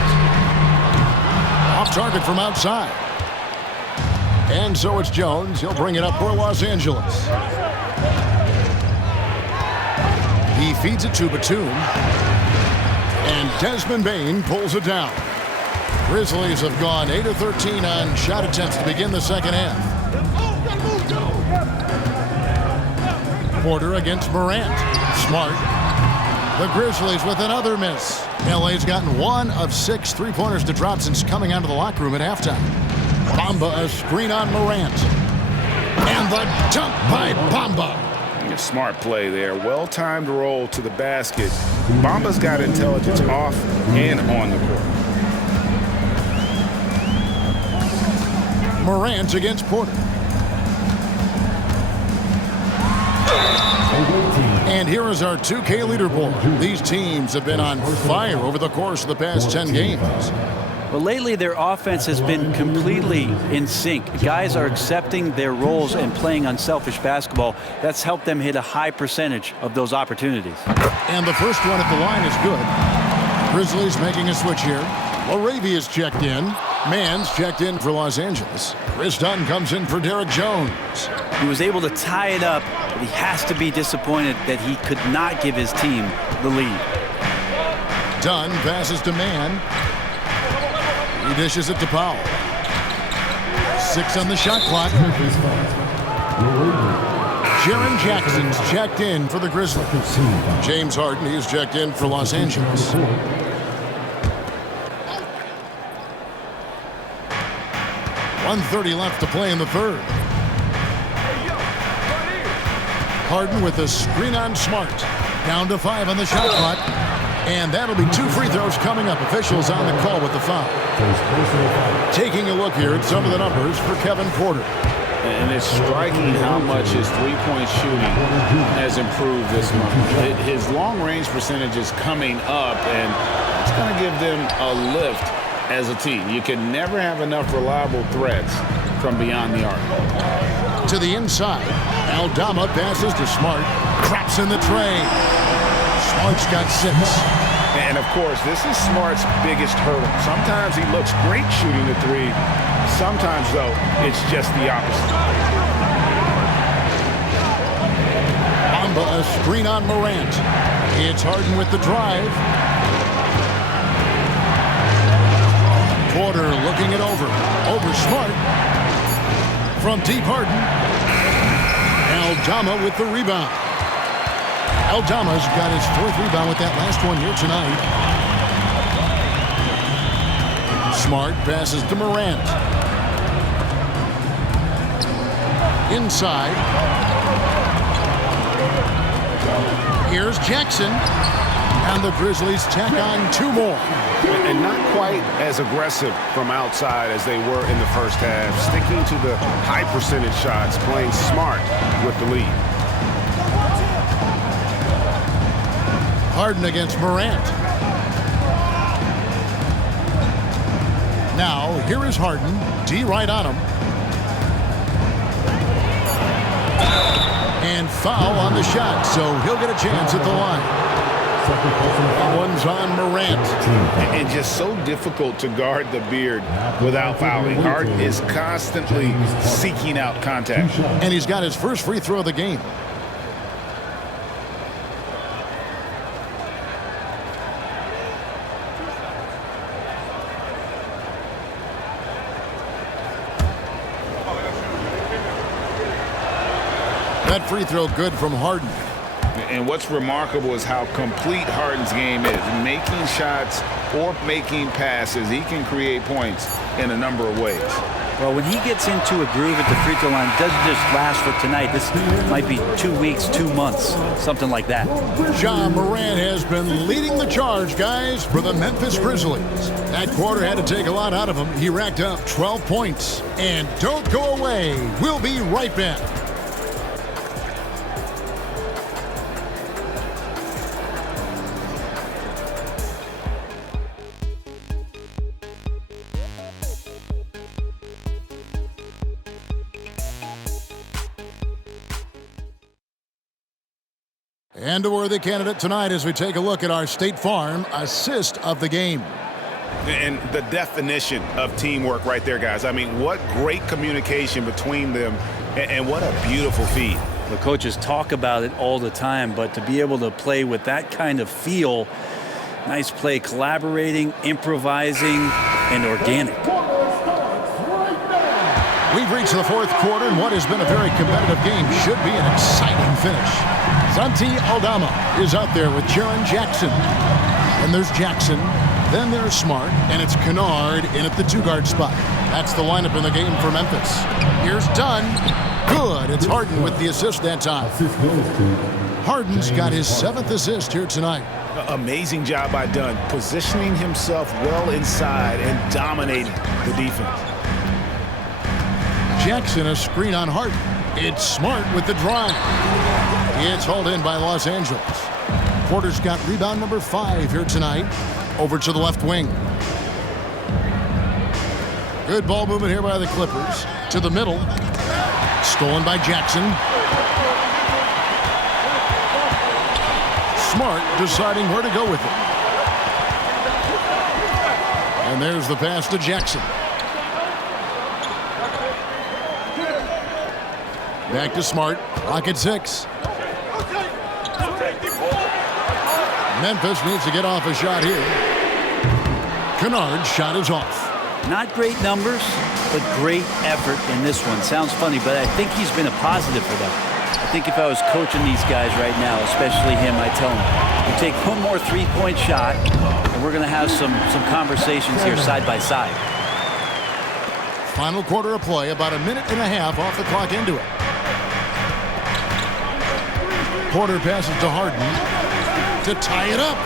Off target from outside. And so it's Jones. He'll bring it up for Los Angeles. He feeds it to Batum. And Desmond Bane pulls it down. Grizzlies have gone 8 of 13 on shot attempts to begin the second half. Porter against Morant. Smart. The Grizzlies with another miss. LA's gotten 1 of 6 3-pointers to drop since coming out of the locker room at halftime. Bamba, a screen on Morant. And the dunk by Bamba. A smart play there. Well-timed roll to the basket. Bamba's got intelligence off and on the court. Morant against Porter. And here is our 2K leaderboard. These teams have been on fire over the course of the past 10 games. Well, lately their offense has been completely in sync. Guys are accepting their roles and playing unselfish basketball. That's helped them hit a high percentage of those opportunities. And the first one at the line is good. Grizzlies making a switch here. Laravia's checked in. Mann's checked in for Los Angeles. Chris Dunn comes in for Derek Jones. He was able to tie it up, but he has to be disappointed that he could not give his team the lead. Dunn passes to Mann. He dishes it to Powell. 6 on the shot clock. Jaren Jackson's checked in for the Grizzlies. James Harden, he's checked in for Los Angeles. .130 left to play in the third. Harden with a screen on Smart. Down to 5 on the shot clock. And that'll be 2 free throws coming up. Officials on the call with the foul. Taking a look here at some of the numbers for Kevin Porter. And it's striking how much his three-point shooting has improved this month. His long-range percentage is coming up, and it's going to give them a lift as a team. You can never have enough reliable threats from beyond the arc. To the inside, Aldama passes to Smart. Traps in the tray. Smart's got 6. And, of course, this is Smart's biggest hurdle. Sometimes he looks great shooting the three. Sometimes, though, it's just the opposite. Bamba, a screen on Morant. It's Harden with the drive. Porter looking it over. Over Smart. From deep, Harden. Aldama with the rebound. Aldama's got his 4th rebound with that last one here tonight. Smart passes to Morant. Inside. Here's Jackson. And the Grizzlies tack on 2 more. And not quite as aggressive from outside as they were in the first half. Sticking to the high percentage shots, playing smart with the lead. Harden against Morant. Now, here is Harden. D right on him. And foul on the shot, so he'll get a chance at the line. One's on Morant. And just so difficult to guard the beard without fouling. Harden is constantly seeking out contact. And he's got his first free throw of the game. That free throw good from Harden. And what's remarkable is how complete Harden's game is. Making shots or making passes, he can create points in a number of ways. Well, when he gets into a groove at the free throw line, it doesn't just last for tonight. This might be 2 weeks, 2 months, something like that. Ja Morant has been leading the charge, guys, for the Memphis Grizzlies. That quarter had to take a lot out of him. He racked up 12 points. And don't go away. We'll be right back. And a worthy candidate tonight as we take a look at our State Farm assist of the game. And the definition of teamwork right there, guys. I mean, what great communication between them, and what a beautiful feed. The coaches talk about it all the time, but to be able to play with that kind of feel, nice play, collaborating, improvising, and organic. We've reached the 4th quarter, and what has been a very competitive game should be an exciting finish. Santi Aldama is out there with Jaren Jackson. And there's Jackson. Then there's Smart, and it's Kennard in at the 2-guard spot. That's the lineup in the game for Memphis. Here's Dunn. Good. It's Harden with the assist that time. Harden's got his 7th assist here tonight. Amazing job by Dunn, positioning himself well inside and dominating the defense. Jackson, a screen on Harden. It's Smart with the drive. It's hauled in by Los Angeles. Porter's got rebound number 5 here tonight. Over to the left wing. Good ball movement here by the Clippers. To the middle. Stolen by Jackson. Smart deciding where to go with it. And there's the pass to Jackson. Back to Smart. Clock at 6. Memphis needs to get off a shot here. Kennard's shot is off. Not great numbers, but great effort in this one. Sounds funny, but I think he's been a positive for them. I think if I was coaching these guys right now, especially him, I'd tell him, you take one more three-point shot, and we're going to have some conversations here side by side. Final quarter of play, about a minute and a half off the clock into it. Porter passes to Harden. to tie it up.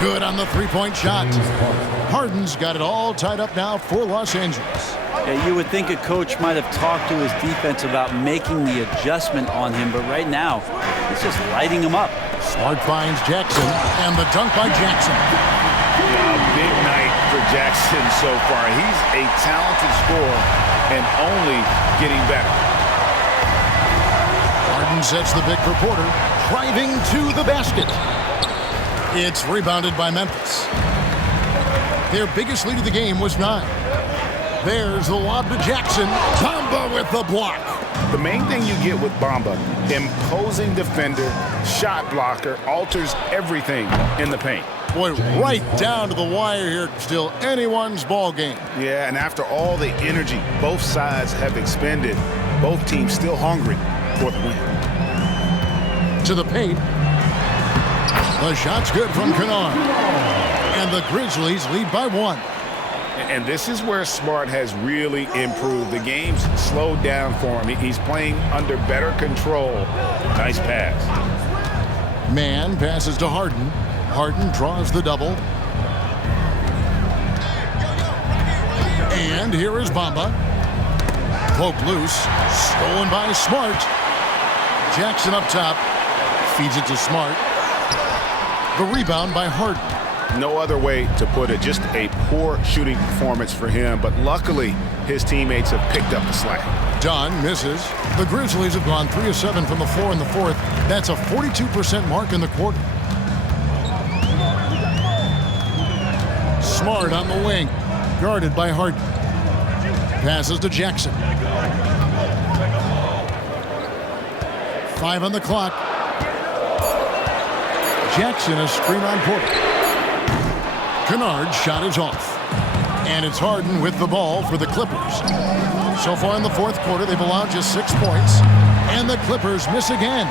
Good on the three-point shot. Harden's got it all tied up now for Los Angeles. Yeah, you would think a coach might have talked to his defense about making the adjustment on him, but right now, he's just lighting him up. Smart finds Jackson, and the dunk by Jackson. A big night for Jackson so far. He's a talented scorer and only getting better. Harden sets the pick for Porter, driving to the basket. It's rebounded by Memphis. Their biggest lead of the game was 9. There's the lob to Jackson. Bamba with the block. The main thing you get with Bamba, imposing defender, shot blocker, alters everything in the paint. Boy, right down to the wire here. Still anyone's ball game. Yeah, and after all the energy both sides have expended, both teams still hungry for the win. To the paint. The shot's good from Kennard. And the Grizzlies lead by 1. And this is where Smart has really improved. The game's slowed down for him. He's playing under better control. Nice pass. Man passes to Harden. Harden draws the double. And here is Bamba. Poke loose. Stolen by Smart. Jackson up top. Feeds it to Smart. The rebound by Harden. No other way to put it. Just a poor shooting performance for him. But luckily, his teammates have picked up the slack. Dunn misses. The Grizzlies have gone 3 of 7 from the floor in the fourth. That's a 42% mark in the quarter. Smart on the wing. Guarded by Harden. Passes to Jackson. 5 on the clock. Jackson a screen on Porter. Kennard's shot is off. And it's Harden with the ball for the Clippers. So far in the fourth quarter, they've allowed just 6 points. And the Clippers miss again.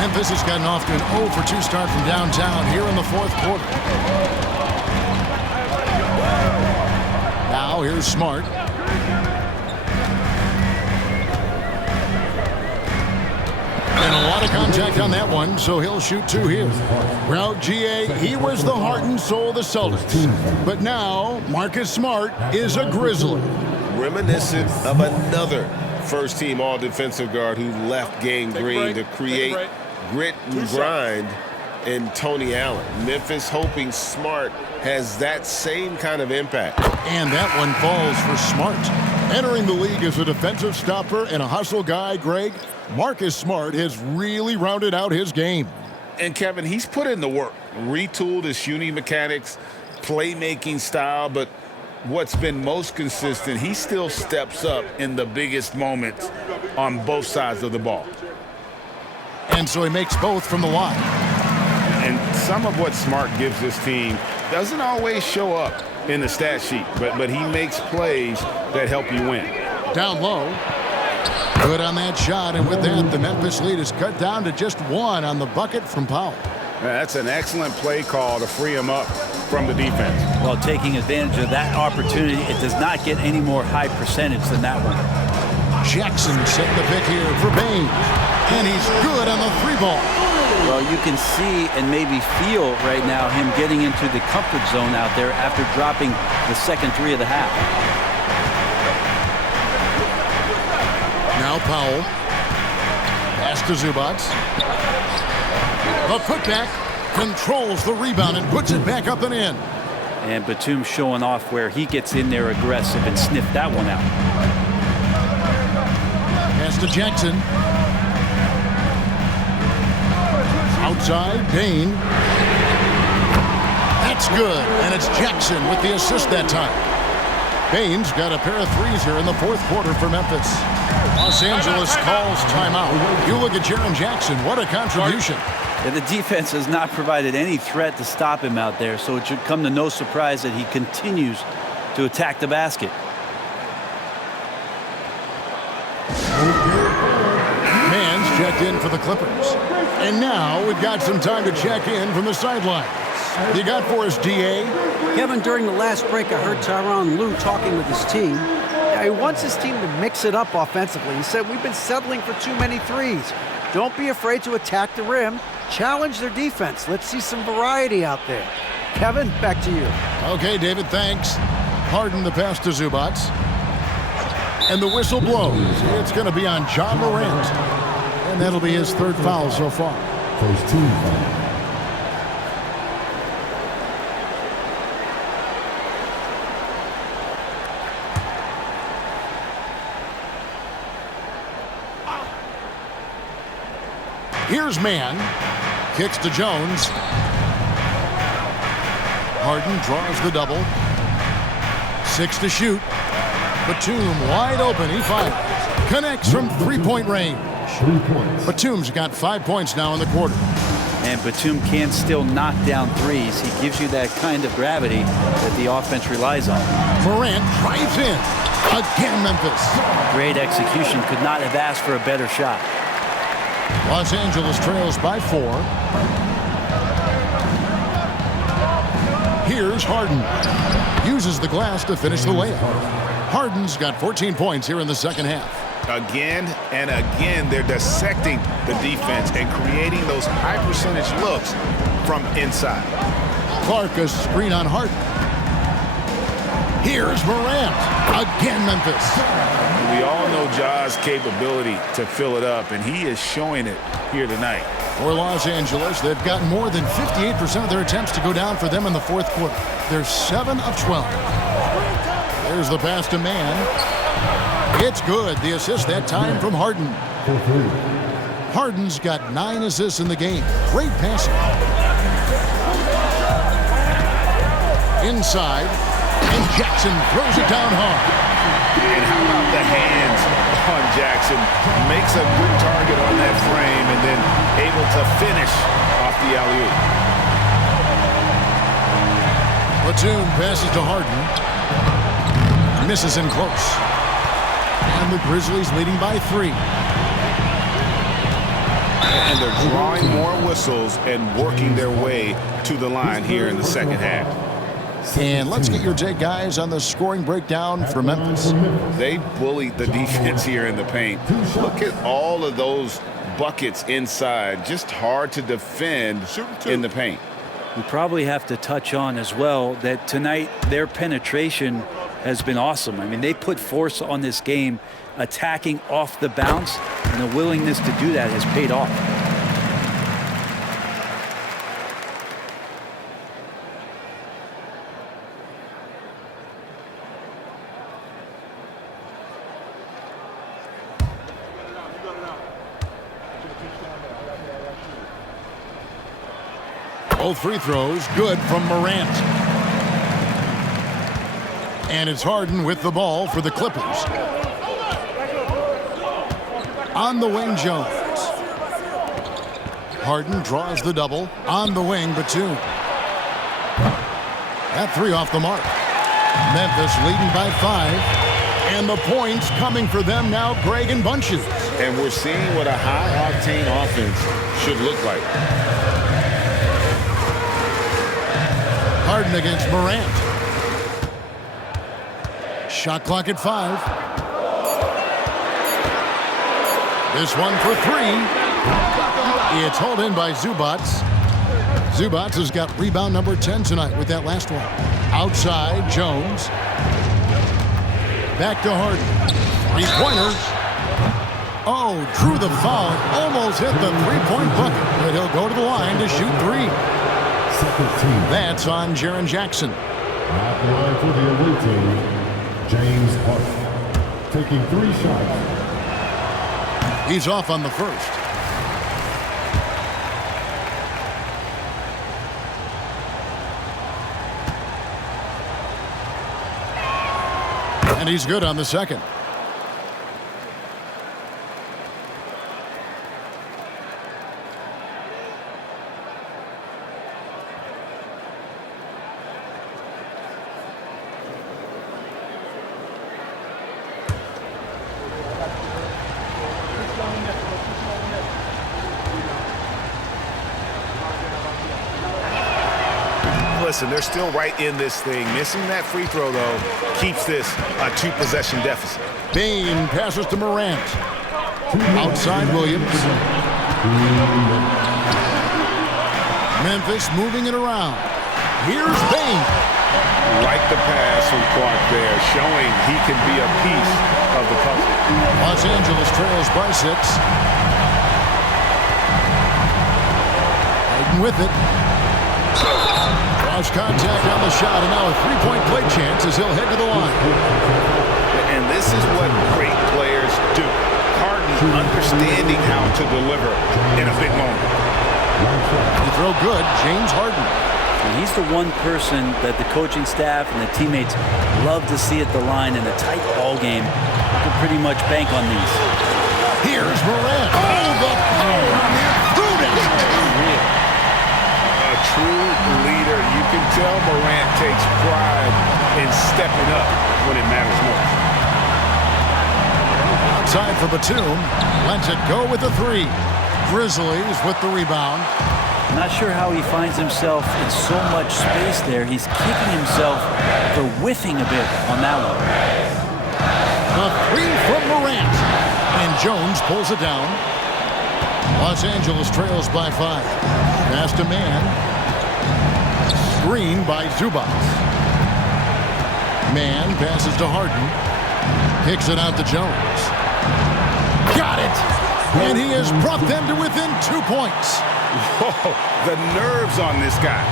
Memphis has gotten off to an 0 for 2 start from downtown here in the fourth quarter. Now here's Smart. And a lot of contact on that one, so he'll shoot 2 here. Well, GA, he was the heart and soul of the Celtics. But now, Marcus Smart is a Grizzly. Reminiscent of another first-team all-defensive guard who left Gang Green to create grit and grind in Tony Allen. Memphis hoping Smart has that same kind of impact. And that one falls for Smart. Entering the league as a defensive stopper and a hustle guy, Greg, Marcus Smart has really rounded out his game. And Kevin, he's put in the work, retooled his shooting mechanics, playmaking style, but what's been most consistent, he still steps up in the biggest moments on both sides of the ball. And so he makes both from the line. And some of what Smart gives this team doesn't always show up in the stat sheet, but he makes plays that help you win. Down low. Good on that shot, and with that, the Memphis lead is cut down to just 1 on the bucket from Powell. That's an excellent play call to free him up from the defense. Well, taking advantage of that opportunity, it does not get any more high percentage than that one. Jackson setting the pick here for Baines, and he's good on the 3-ball. Well, you can see and maybe feel right now him getting into the comfort zone out there after dropping the second 3 of the half. Now Powell. Pass to Zubac. The putback controls the rebound and puts it back up and in. And Batum showing off where he gets in there aggressive and sniffed that one out. Pass to Jackson. Outside, Payne. That's good, and it's Jackson with the assist that time. Baines got a pair of 3s here in the fourth quarter for Memphis. Los Angeles calls timeout. You look at Jaren Jackson, what a contribution. Yeah, the defense has not provided any threat to stop him out there, so it should come to no surprise that he continues to attack the basket. Man's checked in for the Clippers. And now we've got some time to check in from the sidelines. You got for us, DA? Kevin, during the last break, I heard Tyronn Lue talking with his team. He wants his team to mix it up offensively. He said, we've been settling for too many threes. Don't be afraid to attack the rim. Challenge their defense. Let's see some variety out there. Kevin, back to you. Okay, David, thanks. Harden the pass to Zubac. And the whistle blows. It's going to be on John Morant. And that'll be his third foul so far. First team foul. Here's Mann. Kicks to Jones. Harden draws the double. 6 to shoot. Batum wide open. He fires. Connects from three-point range. 3 points. Batum's got 5 points now in the quarter. And Batum can still knock down threes. He gives you that kind of gravity that the offense relies on. Morant drives in. Again, Memphis. Great execution. Could not have asked for a better shot. Los Angeles trails by 4. Here's Harden. Uses the glass to finish the layup. Harden's got 14 points here in the second half. Again and again, they're dissecting the defense and creating those high percentage looks from inside. Clark a screen on Harden. Here's Morant. Again, Memphis. We all know Ja's capability to fill it up, and he is showing it here tonight. For Los Angeles, they've got more than 58% of their attempts to go down for them in the fourth quarter. They're 7 of 12. There's the pass to Mann. It's good. The assist that time from Harden. Harden's got 9 assists in the game. Great passing. Inside, and Jackson throws it down hard. And how about the hands on Jackson? Makes a good target on that frame and then able to finish off the alley-oop. Batum passes to Harden. Misses in close. And the Grizzlies leading by 3. And they're drawing more whistles and working their way to the line here in the second half. And let's get your take, guys, on the scoring breakdown for Memphis. They bullied the defense here in the paint. Look at all of those buckets inside. Just hard to defend in the paint. We probably have to touch on as well that tonight their penetration has been awesome. I mean, they put force on this game, attacking off the bounce, and the willingness to do that has paid off. Both free throws good from Morant. And it's Harden with the ball for the Clippers. On the wing, Jones. Harden draws the double. On the wing, Batum. That 3 off the mark. Memphis leading by 5. And the points coming for them now, Greg, in bunches. And we're seeing what a high-octane offense should look like. Harden against Morant. Shot clock at 5. This one for 3. It's hauled in by Zubac. Zubac has got rebound number 10 tonight with that last one. Outside, Jones. Back to Harden. 3-pointer. Oh, drew the foul. Almost hit the 3-point bucket. But he'll go to the line to shoot 3. That's on Jaren Jackson. At the line for the away team, James Harden, taking 3 shots. He's off on the first. And he's good on the second. Listen, they're still right in this thing. Missing that free throw, though, keeps this a 2-possession deficit. Bain passes to Morant. Outside Williams. Memphis moving it around. Here's Bain. Like the pass from Clark there, showing he can be a piece of the puzzle. Los Angeles trails by 6. Hayden with it. Cross contact on the shot, and now a three-point play chance as he'll head to the line. And this is what great players do. Harden understanding how to deliver in a big moment. You throw good, James Harden. And he's the one person that the coaching staff and the teammates love to see at the line in a tight ball game. You can pretty much bank on these. Here's Morant. Oh, the power on the prudence. A true leader. You can tell Morant takes pride in stepping up when it matters most. Outside for Batum. Lets it go with the 3. Grizzlies with the rebound. I'm not sure how he finds himself in so much space there. He's kicking himself for whiffing a bit on that one. The 3 from Morant. And Jones pulls it down. Los Angeles trails by 5. Pass to Man. Screen by Zubac. Man passes to Harden. Kicks it out to Jones. Got it! And he has brought them to within 2 points. Whoa, the nerves on this guy.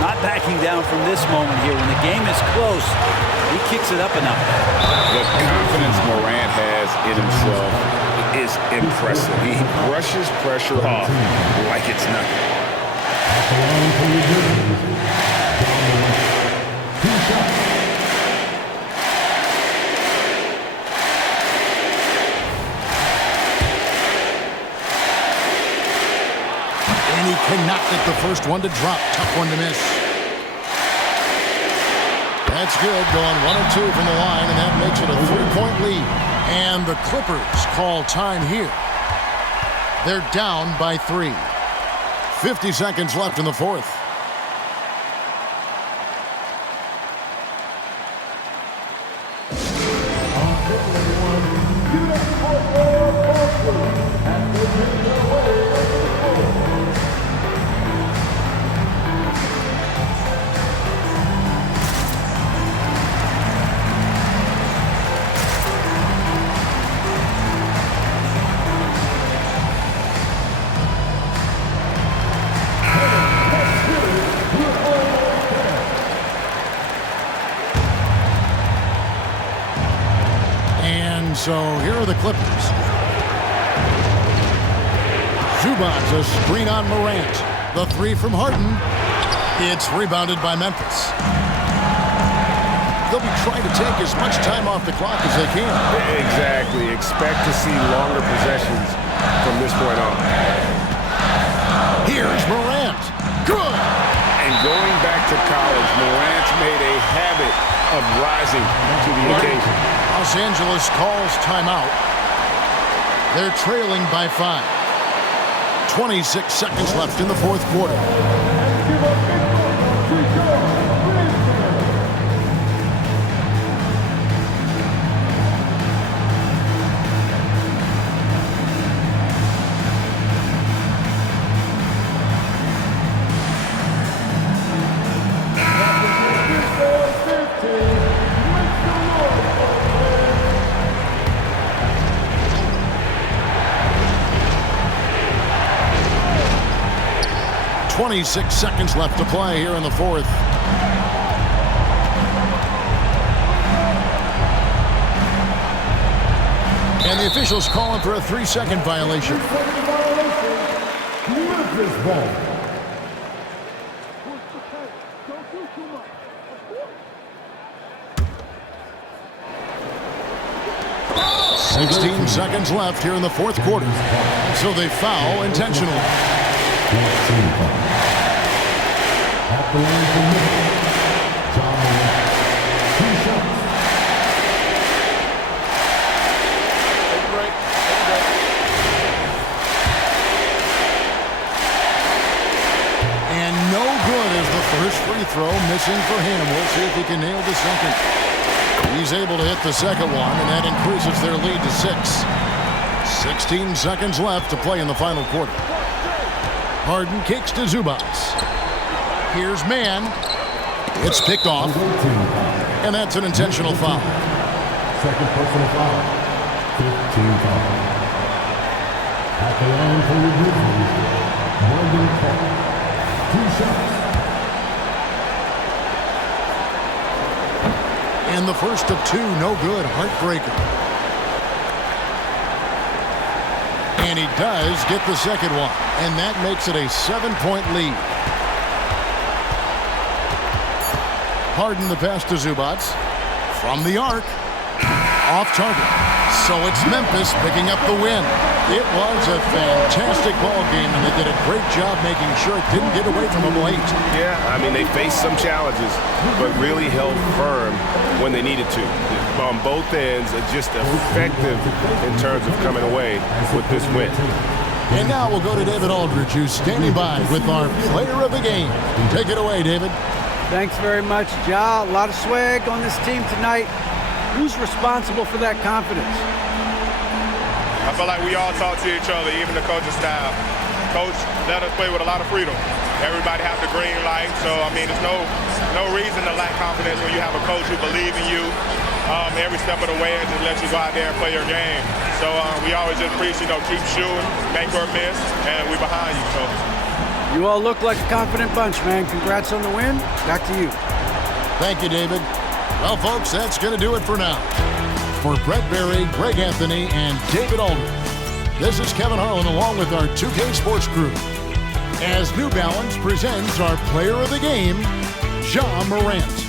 Not backing down from this moment here. When the game is close, he kicks it up enough. The confidence Morant has in himself is impressive. He brushes pressure off like it's nothing. He cannot get the first one to drop. Tough one to miss. That's good. Going 1 of 2 from the line, and that makes it a 3-point lead. And the Clippers call time here. They're down by 3. 50 seconds left in the 4th. So here are the Clippers. Zubac, a screen on Morant. The 3 from Harden. It's rebounded by Memphis. They'll be trying to take as much time off the clock as they can. Exactly. Expect to see longer possessions from this point on. Here's Morant. Good. And going back to college, Morant's made a habit of rising to the occasion. Los Angeles calls timeout. They're trailing by 5. 26 seconds left in the 4th quarter. .26 seconds left to play here in the 4th. And the officials calling for a 3-second violation. Memphis ball. 16 seconds left here in the 4th quarter. So they foul intentionally. At the line for Memphis, John Morant, 2 shots. And no good as the first free throw missing for him. We'll see if he can nail the second. He's able to hit the second one, and that increases their lead to 6. 16 seconds left to play in the final quarter. Harden kicks to Zubac. Here's Mann. It's picked off. And that's an intentional foul. Second personal foul. 15 foul. At the line for the Grizzlies, Brandon Clark. 2 shots. And the first of 2, no good. Heartbreaker. And he does get the second one. And that makes it a 7-point lead. Harden the pass to Zubac. From the arc. Off target. So it's Memphis picking up the win. It was a fantastic ball game, and they did a great job making sure it didn't get away from them late. Yeah, I mean, they faced some challenges, but really held firm when they needed to. On both ends, just effective in terms of coming away with this win. And now we'll go to David Aldridge, who's standing by with our player of the game. Take it away, David. Thanks very much, Ja. A lot of swag on this team tonight. Who's responsible for that confidence? I feel like we all talk to each other, even the coaching staff. Coach let us play with a lot of freedom. Everybody have the green light, so I mean, there's no reason to lack confidence when you have a coach who believes in you every step of the way and just lets you go out there and play your game. So we always just preach, keep shooting, make or miss, and we behind you. So you all look like a confident bunch, man. Congrats on the win. Back to you. Thank you, David. Well, folks, that's going to do it for now. For Brett Berry, Greg Anthony, and David Aldridge, this is Kevin Harlan along with our 2K Sports crew as New Balance presents our player of the game, Ja Morant.